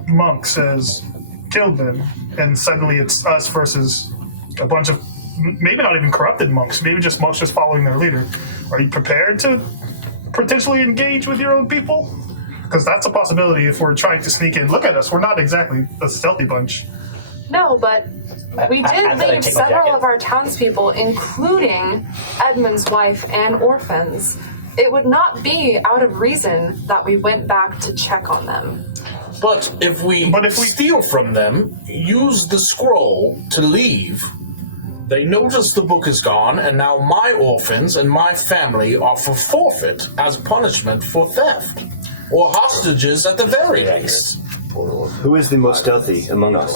monk says, "Killed them," and suddenly it's us versus a bunch of maybe not even corrupted monks, maybe just monks just following their leader. Are you prepared to potentially engage with your own people? Because that's a possibility if we're trying to sneak in. Look at us, we're not exactly a stealthy bunch. No, but we I did thought I'd leave take my several jacket. of our townspeople, including Edmund's wife and orphans. It would not be out of reason that we went back to check on them. But if we steal from them, use the scroll to leave, they notice the book is gone, and now my orphans and my family are for forfeit as punishment for theft. Or hostages at the very least. Who is the most stealthy among us?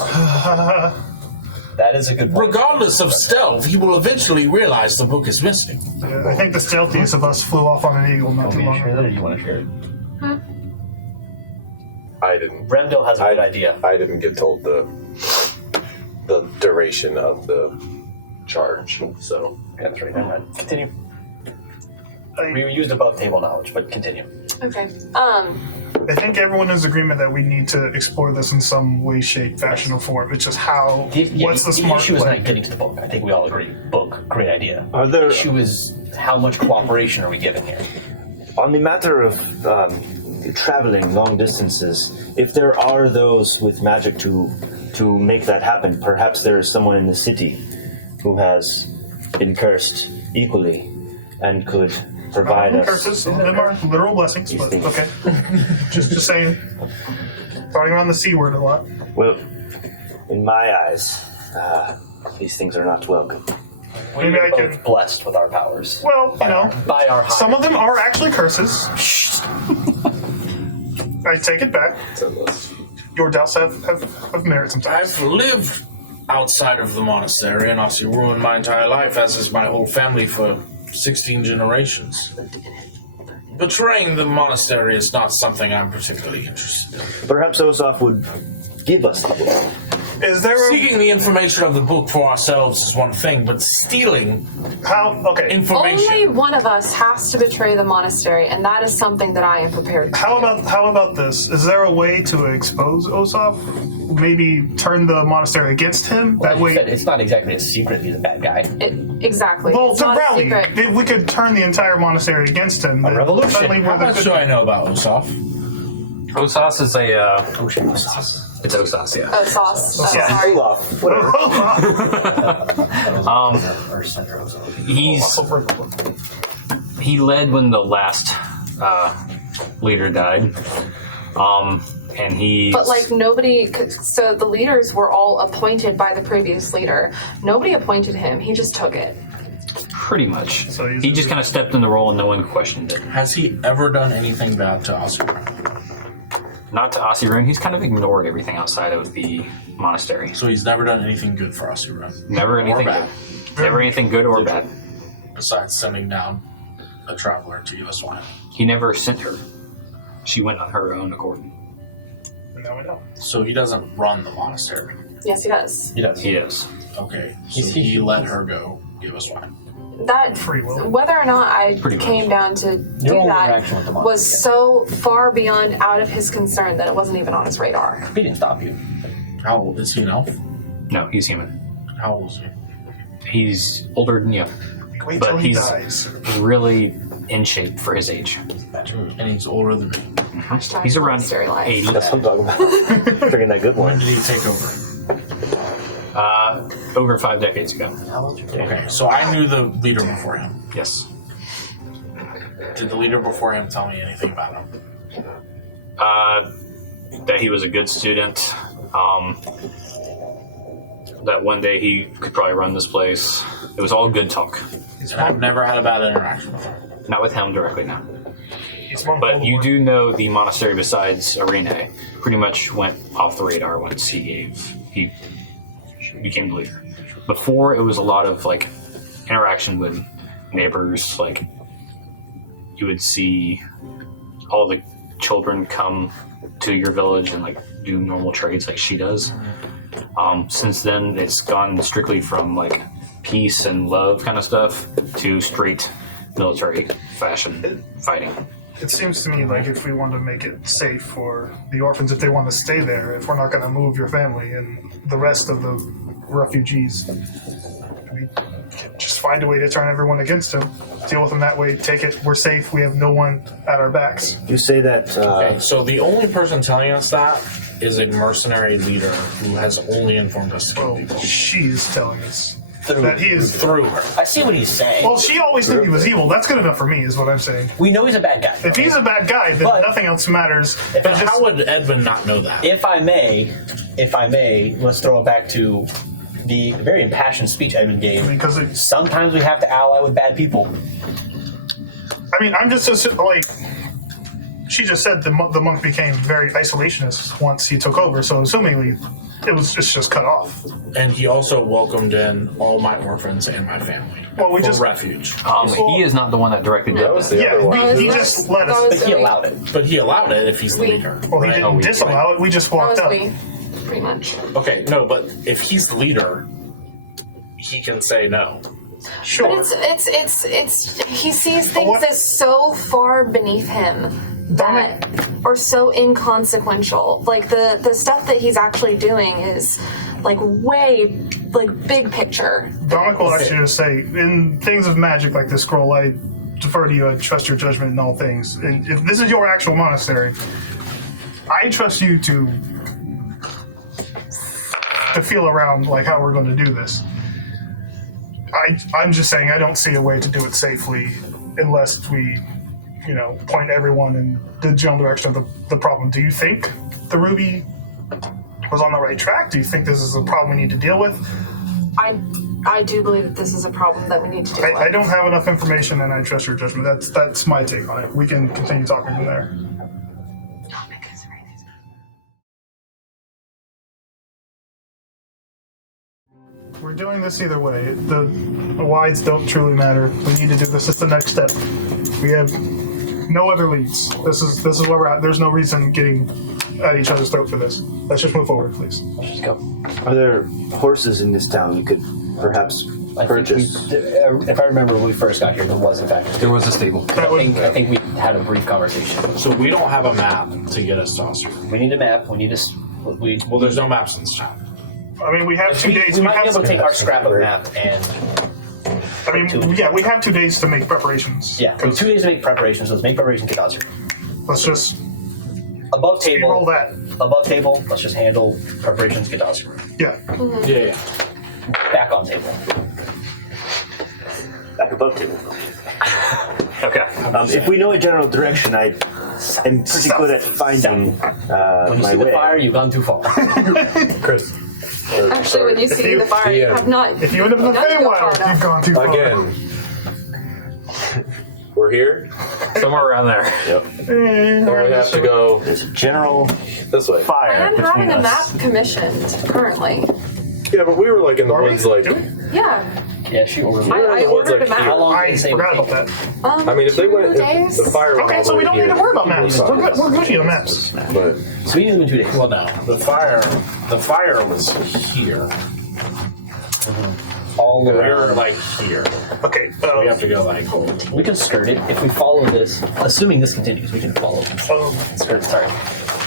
That is a good point. Regardless of stealth, he will eventually realize the book is missing. I think the stealthiest of us flew off on an eagle not too long ago. You want to share it? I didn't. Remdil has a good idea. I didn't get told the duration of the charge, so Yeah, that's right. Never mind. Continue. We used above table knowledge, but continue. Okay. I think everyone is in agreement that we need to explore this in some way, shape, fashion, or form. It's just how. What's the smart issue is play? not getting to the book. I think we all agree. Book, great idea. Are there- The issue is how much cooperation are we giving here? On the matter of traveling long distances, if there are those with magic to make that happen, perhaps there is someone in the city who has been cursed equally and could provide us. Curses. Some of them are literal blessings, but things. okay. just saying. Throwing around the C word a lot. Well, In my eyes, these things are not welcome. We Maybe are I both can- blessed with our powers. Well, By our some of them are actually curses. I take it back. Your doubts have merit sometimes. I've lived outside of the monastery in Ossirun my entire life, as is my whole family for 16 generations. Betraying the monastery is not something I'm particularly interested in. Perhaps Osaf would give us the book. Is there a... Seeking the information of the book for ourselves is one thing, but stealing information... Only one of us has to betray the monastery, and that is something that I am prepared to How do. about this? Is there a way to expose Osaf? Maybe turn the monastery against him? That way... Said, it's not exactly a secret he's a bad guy. Exactly. Well, It's to not a rally, secret. if we could turn the entire monastery against him. A revolution. suddenly we're How the much good- do I know about Osaf? Osas is a. It's Osas, yeah. Oh, sauce. Oh, Yeah. sorry. Olaf, whatever. He led when the last leader died. And he. But like nobody, so the leaders were all appointed by the previous leader. Nobody appointed him. He just took it. Pretty much. So he's- He just kind of stepped in the role and no one questioned it. Has he ever done anything bad to Ossirun? Not to Ossirun, he's kind of ignored everything outside of the monastery. So he's never done anything good for Ossirun? Never anything bad. good. Never anything good or bad. Besides sending down a traveler to give us wine. He never sent her. She went on her own accord. Now we know. So he doesn't run the monastery. Yes, he does. He does. He is. Okay, so he let her go give us wine. That Free will. whether or not I Pretty much. came down to do only that interaction with the was so far beyond out of his concern that it wasn't even on his radar. He didn't stop you. How old is he an elf? No, he's human. How old is he? He's older than you, Wait but till he he's dies. really in shape for his age. And he's older than me. Hashtag He's around monastery life. 80. That's what I'm talking about. Drinking that good When one. did he take over? Over 5 decades ago. Okay, so I knew the leader before him. Yes. Did the leader before him tell me anything about him? That he was a good student. That one day he could probably run this place. It was all good talk. And I've never had a bad interaction with him. Not with him directly, no. He's monk But you Voldemort. do know the monastery besides Arine pretty much went off the radar once he became the leader. Before, it was a lot of like interaction with neighbors. Like you would see all the children come to your village and like do normal trades like she does. Since then, it's gone strictly from like peace and love kind of stuff to straight military fashion fighting. It seems to me like if we want to make it safe for the orphans, if they want to stay there, if we're not going to move your family and the rest of the refugees, we can just find a way to turn everyone against him, deal with them that way, take it, we're safe, we have no one at our backs. You say that. Okay, so the only person telling us that is a mercenary leader who has only informed us to kill Well, people. she's telling us that he is. Through her. I see what he's saying. Well, she always knew he was evil. That's good enough for me, is what I'm saying. We know he's a bad guy. If he's a bad guy, then But- nothing else matters. But how would Edmund not know that? If I may, let's throw it back to the very impassioned speech Edmund gave. Because Sometimes we have to ally with bad people. I'm just like. She just said the monk became very isolationist once he took over, so assumingly it's just cut off. And he also welcomed in all my orphans and my family Well, we for just- refuge. He is not the one that directed That was that. the other one. Yeah, he just let us. But he allowed it. But he allowed it if he's the We- leader. Well, he right? didn't disallow it. We just That walked was up. we, pretty much. Okay, no, but if he's the leader, he can say no. Sure. But it's he sees things what- as so far beneath him that or so inconsequential. Like the stuff that he's actually doing is like way like big picture. Dominic will actually just say, in things of magic like this scroll, I defer to you. I trust your judgment in all things. And if this is your actual monastery, I trust you to feel around like how we're going to do this. I'm just saying I don't see a way to do it safely unless we, point everyone in the general direction of the problem. Do you think the ruby was on the right track? Do you think this is a problem we need to deal with? I do believe that this is a problem that we need to deal with. I don't have enough information, and I trust your judgment. That's my take on it. We can continue talking from there. We're doing this either way. The wides don't truly matter. We need to do this. It's the next step. We have no other leads. This is where we're at. There's no reason getting at each other's throat for this. Let's just move forward, please. Let's just go. Are there horses in this town we could perhaps purchase? If I remember when we first got here, there was in fact. There was a stable. I think we had a brief conversation. So we don't have a map to get us to Austria. We need a map. We need a. Well, there's no maps in this town. I mean, we have 2 days. We might have be able to some- take our scrap of map and. I mean, yeah, we have 2 days to make preparations. Yeah, we have 2 days to make preparations. Let's make preparations. Get Ozzy. Let's just Above table. roll that. Above table. Let's just handle preparations. Get Ozzy. Yeah. Yeah. Back on table. Back above table. Okay. If we know a general direction, I am pretty good at finding When you my see the way. fire, you've gone too far. Chris. Actually, when you see you- the fire, you Yeah. have not. If you end up in the not go far Feywild, enough. you've gone too far. Again. We're here. Somewhere around there. Yep. And we have to go There's a general this way. I fire am having between a us. map commissioned currently. Yeah, but we were like in the Are we? woods, like. Do we? Yeah, Yeah, she ordered. I the woods, ordered a like, map. How long did I it say? forgot it about would that. I mean, if they 2 went, if days. the fire went Okay, all so the we way don't need to here, worry about maps. We're good. We're good on maps. But take? So we need them in 2 days. Well, no, the fire was here. All We around. were like here. Okay. We have to go like. We can skirt it if we follow this. Assuming this continues, we can follow. Skirt. Sorry.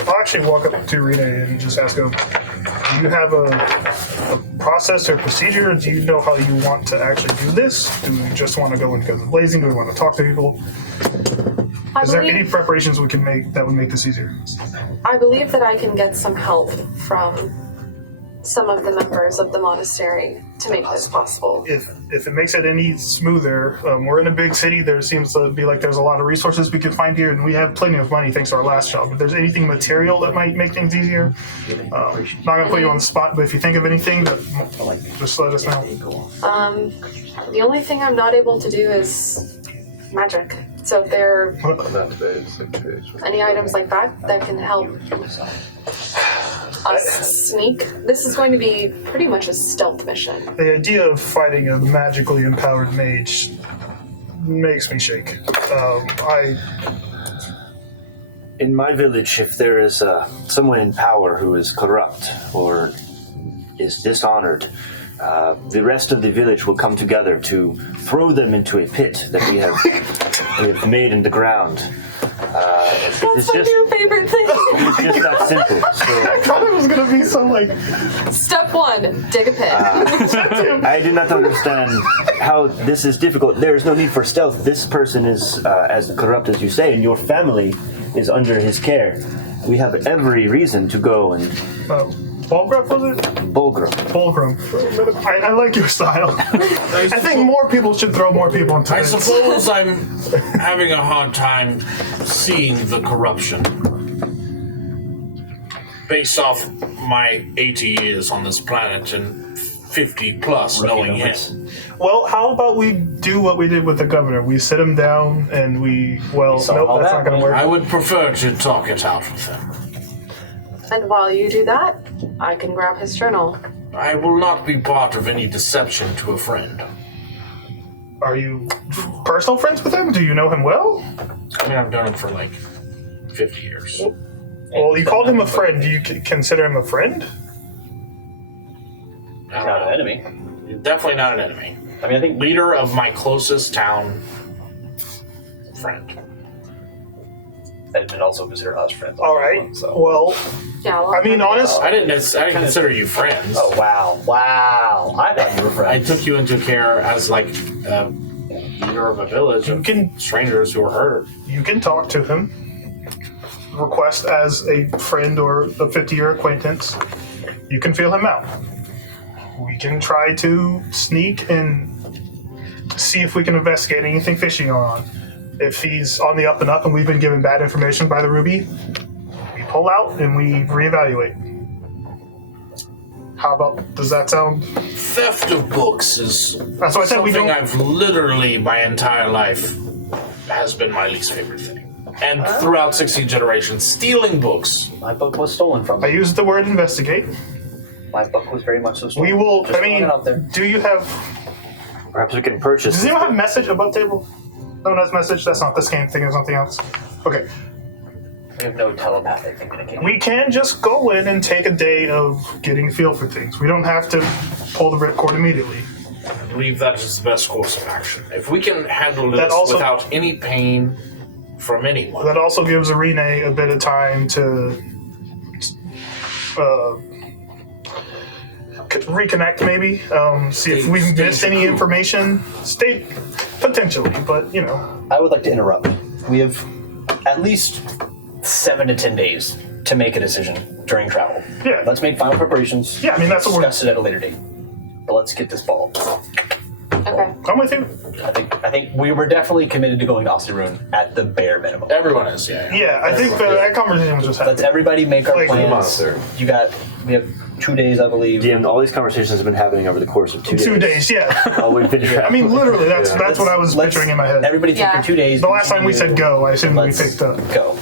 I'll actually walk up to Rita and just ask her, do you have a process or procedure? Do you know how you want to actually do this? Do we just want to go and go blazing? Do we want to talk to people? I Is there any believe, preparations we can make that would make this easier? I believe that I can get some help from some of the members of the monastery to make this possible. If it makes it any smoother, we're in a big city. There seems to be like there's a lot of resources we can find here, and we have plenty of money thanks to our last job. If there's anything material that might make things easier, not gonna put you on the spot, but if you think of anything, just let us know. The only thing I'm not able to do is magic. So if there are not today, it's like 2 days. any items like that that can help us sneak, this is going to be pretty much a stealth mission. The idea of fighting a magically empowered mage makes me shake. In my village, if there is someone in power who is corrupt or is dishonored, the rest of the village will come together to throw them into a pit that we have made in the ground. That's my new favorite thing. It's just that simple. So I thought it was gonna be some like Step 1, dig a pit. I do not understand how this is difficult. There is no need for stealth. This person is as corrupt as you say, and your family is under his care. We have every reason to go and Bulgrup, was it? Bulgrum. Fulgrim. I like your style. I think more people should throw more people into I it. suppose I'm having a hard time seeing the corruption. Based off my 80 years on this planet and 50 plus knowing him. Well, how about we do what we did with the governor? We sit him down and we, well, saw nope, how that's that not going to went. work. I would prefer to talk it out with him. And while you do that, I can grab his journal. I will not be part of any deception to a friend. Are you personal friends with him? Do you know him well? I mean, I've known him for like 50 years. Well, you called him a friend. Do you consider him a friend? I don't Not an know. enemy. Definitely not an enemy. I mean, I think Leader of my closest town friend. Edmund also consider us friends. All right. So. Well, Yeah, well, I mean, honest. I didn't consider you friends. Oh wow! Wow! I thought you were I friends. took you into care as like leader of a village of strangers who were hurt. You can talk to him. Request as a friend or a 50-year acquaintance. You can feel him out. We can try to sneak and see if we can investigate anything fishy going on. If he's on the up and up and we've been given bad information by the Ruby, we pull out and we reevaluate. How about, does that sound? Theft of books is That's what I said, we something don't- I've literally my entire life has been my least favorite thing. And throughout 16 generations, stealing books. My book was stolen from I me. used the word investigate. My book was very much so stolen. We will, Just throwing it out there. do you have, Perhaps we can purchase. does anyone have message above table? No one has message? That's not this game, thinking of something else. Okay. We have no telepathic communication. We can just go in and take a day of getting a feel for things. We don't have to pull the ripcord immediately. I believe that is the best course of action. If we can handle That this also- without any pain from anyone. That also gives Arine a bit of time to reconnect, maybe. See if we've missed any information. Potentially, but you know. I would like to interrupt. We have at least 7 to 10 days to make a decision during travel. Yeah. Let's make final preparations. Yeah, I mean, that's what we're- discuss it at a later date. But let's get this ball. Okay. I'm with you. I think we were definitely committed to going to Osterun at the bare minimum. Everyone is, yeah. Yeah, I think that conversation was just Let's happening. everybody make our Like, plans. come on, sir. We have 2 days, I believe. DM, all these conversations have been happening over the course of 2 days. 2 days, yeah. Oh, we've been I mean, literally, that's what I was Let's- picturing in my head. Everybody take Yeah. your 2 days. The last time we said go, I assumed we Let's picked up. go.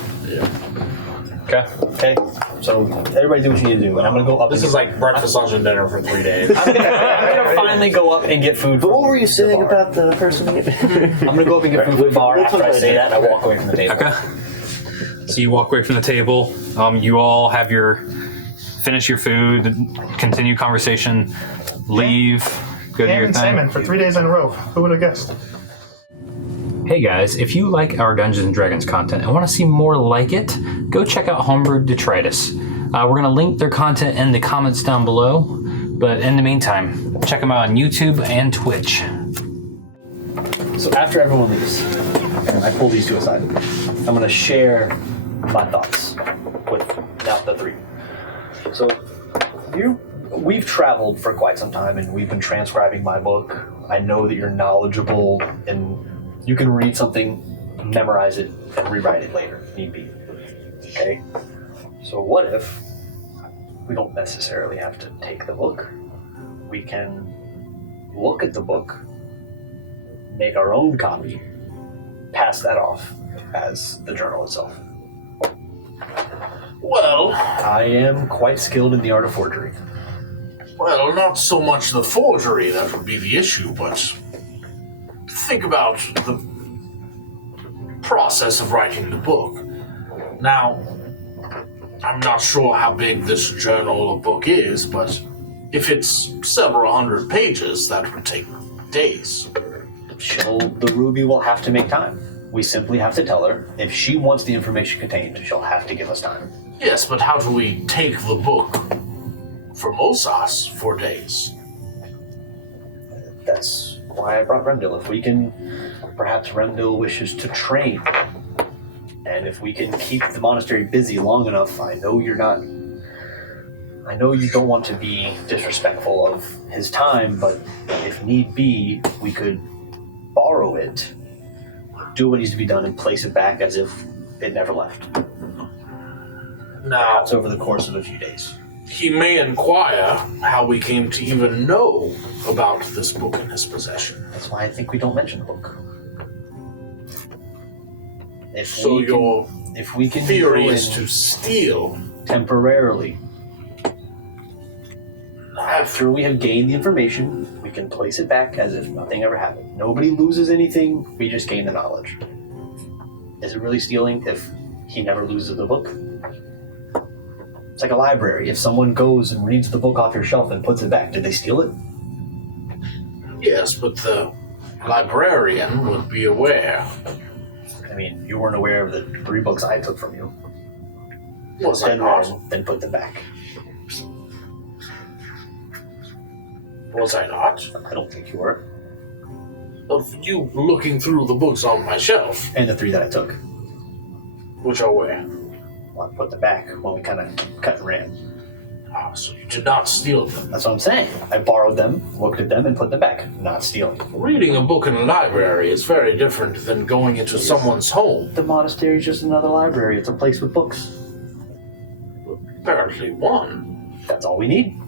Okay. Okay. So everybody do what you need to do, and I'm gonna go up. This and is like breakfast, lunch, and dinner for 3 days. I'm gonna finally go up and get food. But what were you saying bar. about the person? I'm gonna go up and get food from the bar We'll after talk I say later. that, and I walk away from the table. Okay. So you walk away from the table. You all have finish your food, continue conversation, leave, go do Ham your and thing. salmon for 3 days in a row. Who would have guessed? Hey guys, if you like our Dungeons & Dragons content and want to see more like it, go check out Homebrew Detritus. We're going to link their content in the comments down below, but in the meantime, check them out on YouTube and Twitch. So after everyone leaves, and I pull these two aside, I'm gonna share my thoughts with now the 3. So we've traveled for quite some time, and we've been transcribing my book. I know that you're knowledgeable, and you can read something, memorize it, and rewrite it later, if need be. Okay? So what if we don't necessarily have to take the book? We can look at the book, make our own copy, pass that off as the journal itself. Well, I am quite skilled in the art of forgery. well, not so much the forgery that would be the issue, but think about the process of writing the book. Now, I'm not sure how big this journal or book is, but if it's several hundred pages, that would take days. The Ruby will have to make time. We simply have to tell her if she wants the information contained, she'll have to give us time. Yes, but how do we take the book from Osas for days? That's why I brought Remdil. If we can, perhaps Remdil wishes to train. And if we can keep the monastery busy long enough, I know you don't want to be disrespectful of his time, but if need be, we could borrow it, do what needs to be done, and place it back as if it never left. Now, Perhaps over the course of a few days. he may inquire how we came to even know about this book in his possession. That's why I think we don't mention the book. So your if we can theory go is in to steal. temporarily, after we have gained the information, we can place it back as if nothing ever happened. Nobody loses anything, we just gain the knowledge. Is it really stealing if he never loses the book? It's like a library. If someone goes and reads the book off your shelf and puts it back, did they steal it? Yes, but the librarian would be aware. I mean, you weren't aware of the 3 books I took from you. Was I not? Then put them back. Was I not? I don't think you were. Of you looking through the books on my shelf, And the 3 that I took. which are where? Well, I put them back when we kind of cut and ran. Ah, so you did not steal them. That's what I'm saying. I borrowed them, looked at them, and put them back. Not stealing. Reading a book in a library is very different than going into someone's home. The monastery is just another library. It's a place with books. Apparently one. That's all we need.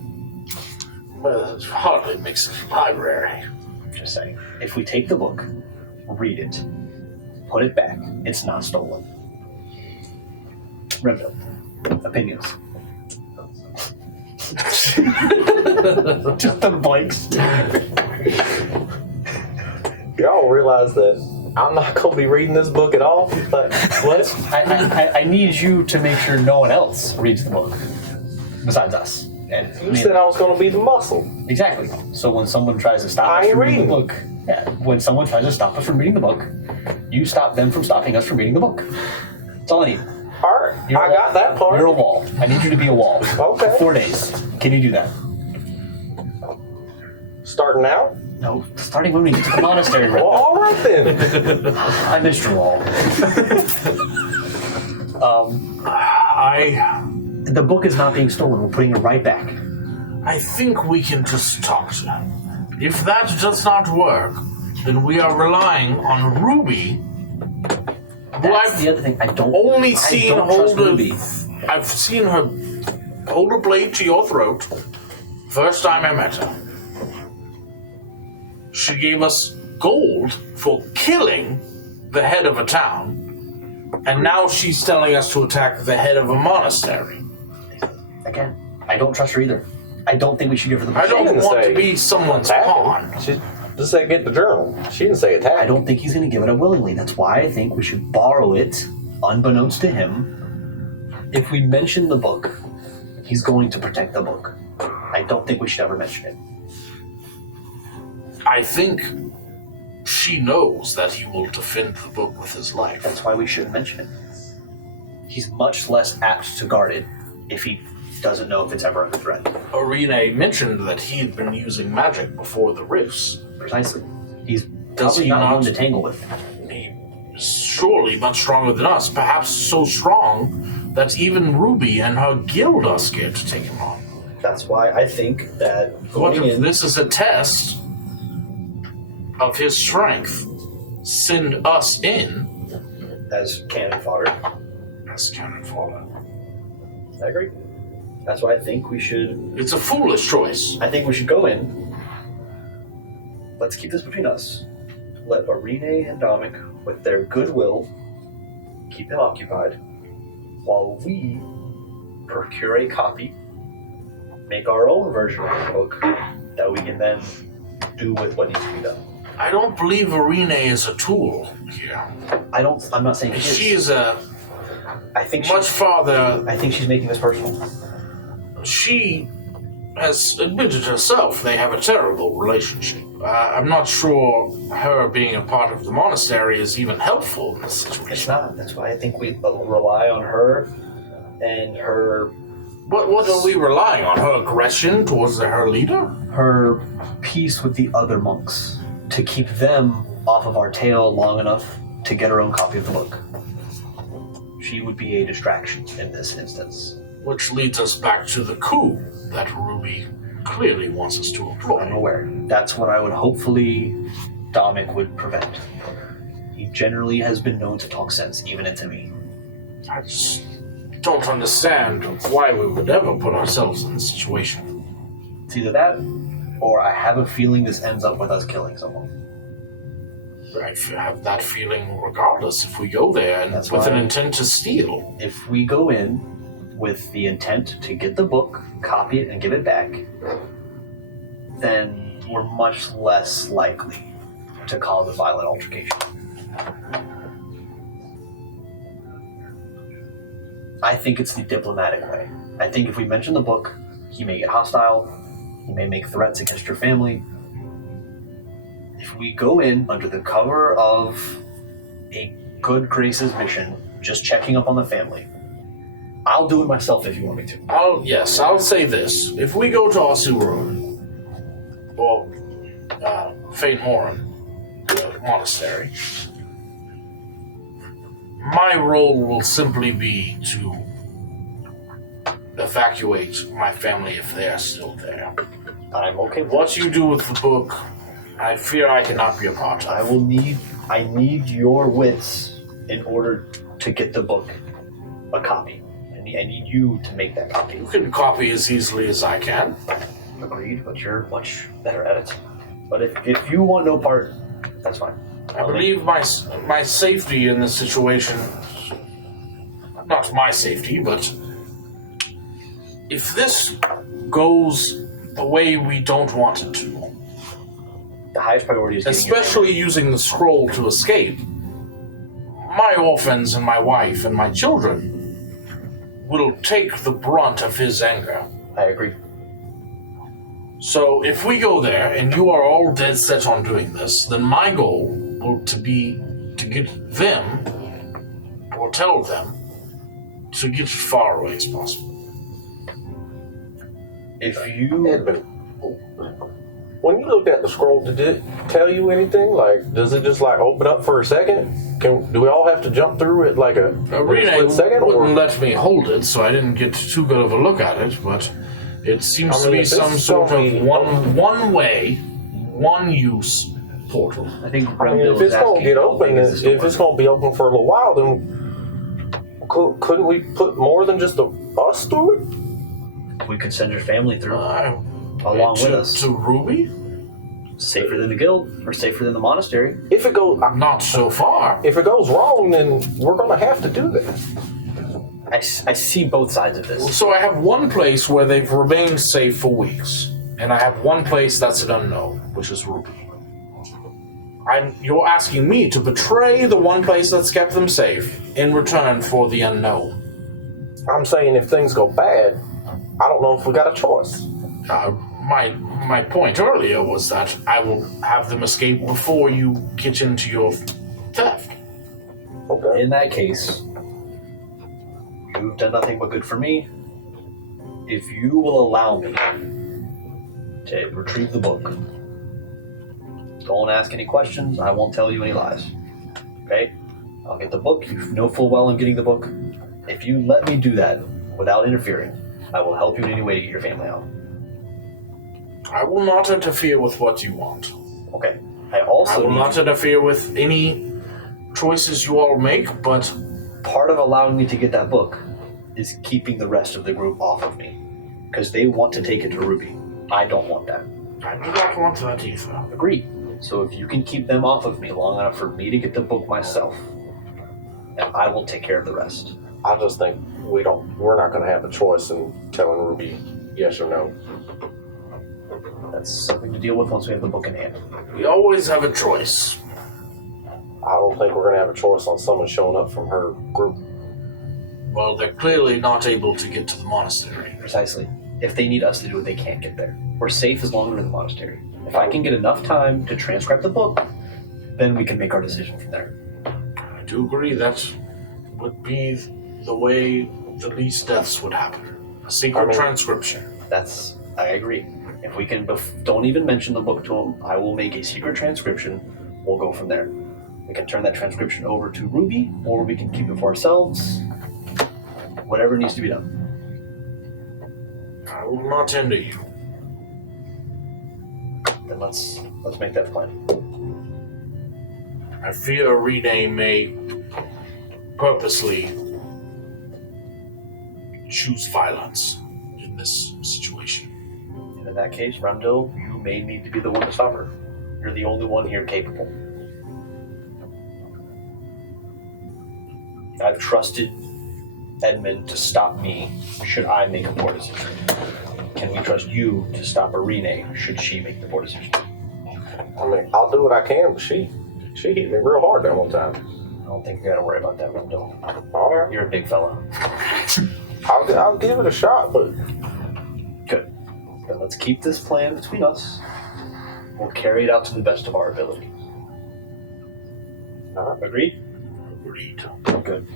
Well, it hardly makes it a library. Just saying. If we take the book, read it, put it back, it's not stolen. Renville, opinions. Just the blanks. Y'all realize that I'm not going to be reading this book at all? Like, what? I need you to make sure no one else reads the book besides us. And You said I was going to be the muscle. exactly. So when someone tries to stop I us ain't from reading the reading. book, when someone tries to stop us from reading the book, you stop them from stopping us from reading the book. That's all I need. All right, I got that part. You're a wall. I need you to be a wall. Okay. For 4 days. Can you do that? Starting now? No, starting when we get to the monastery. Well, all right then. I missed your wall. The book is not being stolen. We're putting it right back. I think we can just talk to her. If that does not work, then we are relying on Ruby, who That's I've the other thing. I don't only seen don't trust hold Ruby. I've seen her hold a blade to your throat. First time I met her. She gave us gold for killing the head of a town, and now she's telling us to attack the head of a monastery. Again, I don't trust her either. I don't think we should give her the book. I don't didn't want say to be someone's attack him. pawn. She just said get the journal. She didn't say attack. I don't think he's going to give it up willingly. That's why I think we should borrow it, unbeknownst to him. If we mention the book, he's going to protect the book. I don't think we should ever mention it. I think she knows that he will defend the book with his life. That's why we shouldn't mention it. He's much less apt to guard it if he doesn't know if it's ever under threat. Arine mentioned that he had been using magic before the rifts. Precisely. He's Does probably he not not? one to tangle with. He is surely much stronger than us, perhaps so strong that even Ruby and her guild are scared to take him on. That's why I think that What going if in, this is a test of his strength? Send us in as cannon fodder. as cannon fodder. I agree. That's why I think we should. It's a foolish choice. I think we should go in. Let's keep this between us. Let Arine and Dominic, with their goodwill, keep him occupied, while we procure a copy, make our own version of the book that we can then do with what needs to be done. I don't believe Arine is a tool here. I'm not saying She is a I think much farther. I think she's making this personal. She has admitted herself they have a terrible relationship. I'm not sure her being a part of the monastery is even helpful in this It's situation. not. That's why I think we rely on her and her What are we relying on? Her aggression towards her leader? her peace with the other monks to keep them off of our tail long enough to get her own copy of the book. She would be a distraction in this instance. Which leads us back to the coup that Ruby clearly wants us to I'm employ. aware. That's what I would hopefully Dominic would prevent. He generally has been known to talk sense, even into me. I just don't understand why we would ever put ourselves in this situation. It's either that, or I have a feeling this ends up with us killing someone. I have that feeling regardless if we go there and That's with an why- intent to steal. If we go in with the intent to get the book, copy it, and give it back, then we're much less likely to cause a violent altercation. I think it's the diplomatic way. I think if we mention the book, he may get hostile, he may make threats against your family. If we go in under the cover of a good graces mission, just checking up on the family, I'll do it myself if you want me to. I'll say this. If we go to Asuruin, or Fate Morin, the monastery, my role will simply be to evacuate my family if they are still there. I'm okay with What you do with the book, I fear I cannot be a part of. I need your wits in order to get the book a copy. I need you to make that copy. You can copy as easily as I can. Agreed, but you're much better at it. But if you want no part, that's fine. I believe my safety in this situation, not my safety, but if this goes the way we don't want it to, The highest priority is getting especially using the scroll to escape, my orphans and my wife and my children will take the brunt of his anger. I agree. So if we go there and you are all dead set on doing this, then my goal will be to get them, or tell them, to get as far away as possible. If you... Edmund, when you looked at the scroll, did it tell you anything? Like, does it just like open up for a second? Do we all have to jump through it like a Arine split second? wouldn't let me hold it, so I didn't get too good of a look at it, but it seems to be if some it's sort of gonna be- one way, one use portal. I think I mean, if it's going to get open, if it's going to be open for a little while, then couldn't we put more than just us through it? we could send your family through Along with us. To Ruby? Safer than the guild, or safer than the monastery. If it goes, Not so far. if it goes wrong, then we're going to have to do that. I see both sides of this. So I have one place where they've remained safe for weeks, and I have one place that's an unknown, which is Ruby. You're asking me to betray the one place that's kept them safe in return for the unknown. I'm saying if things go bad, I don't know if we got a choice. My point earlier was that I will have them escape before you get into your theft. Okay. In that case, you've done nothing but good for me. If you will allow me to retrieve the book, don't ask any questions. I won't tell you any lies. Okay? I'll get the book. You know full well I'm getting the book. If you let me do that without interfering, I will help you in any way to get your family out. I will not interfere with what you want. Okay. I I will not interfere with any choices you all make, but part of allowing me to get that book is keeping the rest of the group off of me. Because they want to take it to Ruby. I don't want that. I do not want that either. Agreed. So if you can keep them off of me long enough for me to get the book myself, then I will take care of the rest. I just think we're not going to have a choice in telling Ruby yes or no. That's something to deal with once we have the book in hand. We always have a choice. I don't think we're going to have a choice on someone showing up from her group. Well, they're clearly not able to get to the monastery. Precisely. If they need us to do it, they can't get there. We're safe as long as we're in the monastery. If I can get enough time to transcribe the book, then we can make our decision from there. I do agree that would be the way the least deaths would happen. A secret transcription. I agree. If we can, don't even mention the book to them. I will make a secret transcription. We'll go from there. We can turn that transcription over to Ruby, or we can keep it for ourselves. Whatever needs to be done. I will not hinder you. Then let's make that plan. I fear Arine may purposely choose violence in this situation. And in that case, Ramdil, you may need to be the one to stop her. You're the only one here capable. I've trusted Edmund to stop me should I make a poor decision. Can we trust you to stop Arine should she make the poor decision? I mean, I'll do what I can, but she hit me real hard that one time. I don't think you gotta worry about that, Ramdil. All right. You're a big fella. I'll give it a shot, but Good. Then let's keep this plan between us. We'll carry it out to the best of our ability. Agreed? Agreed. Good.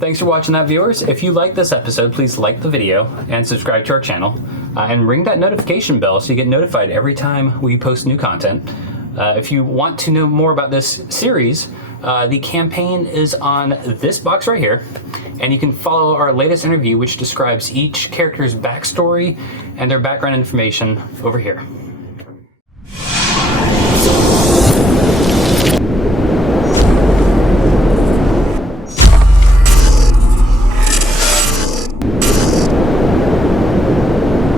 Thanks for watching that, viewers. If you like this episode, please like the video and subscribe to our channel. And ring that notification bell so you get notified every time we post new content. If you want to know more about this series, the campaign is on this box right here. And you can follow our latest interview, which describes each character's backstory and their background information over here.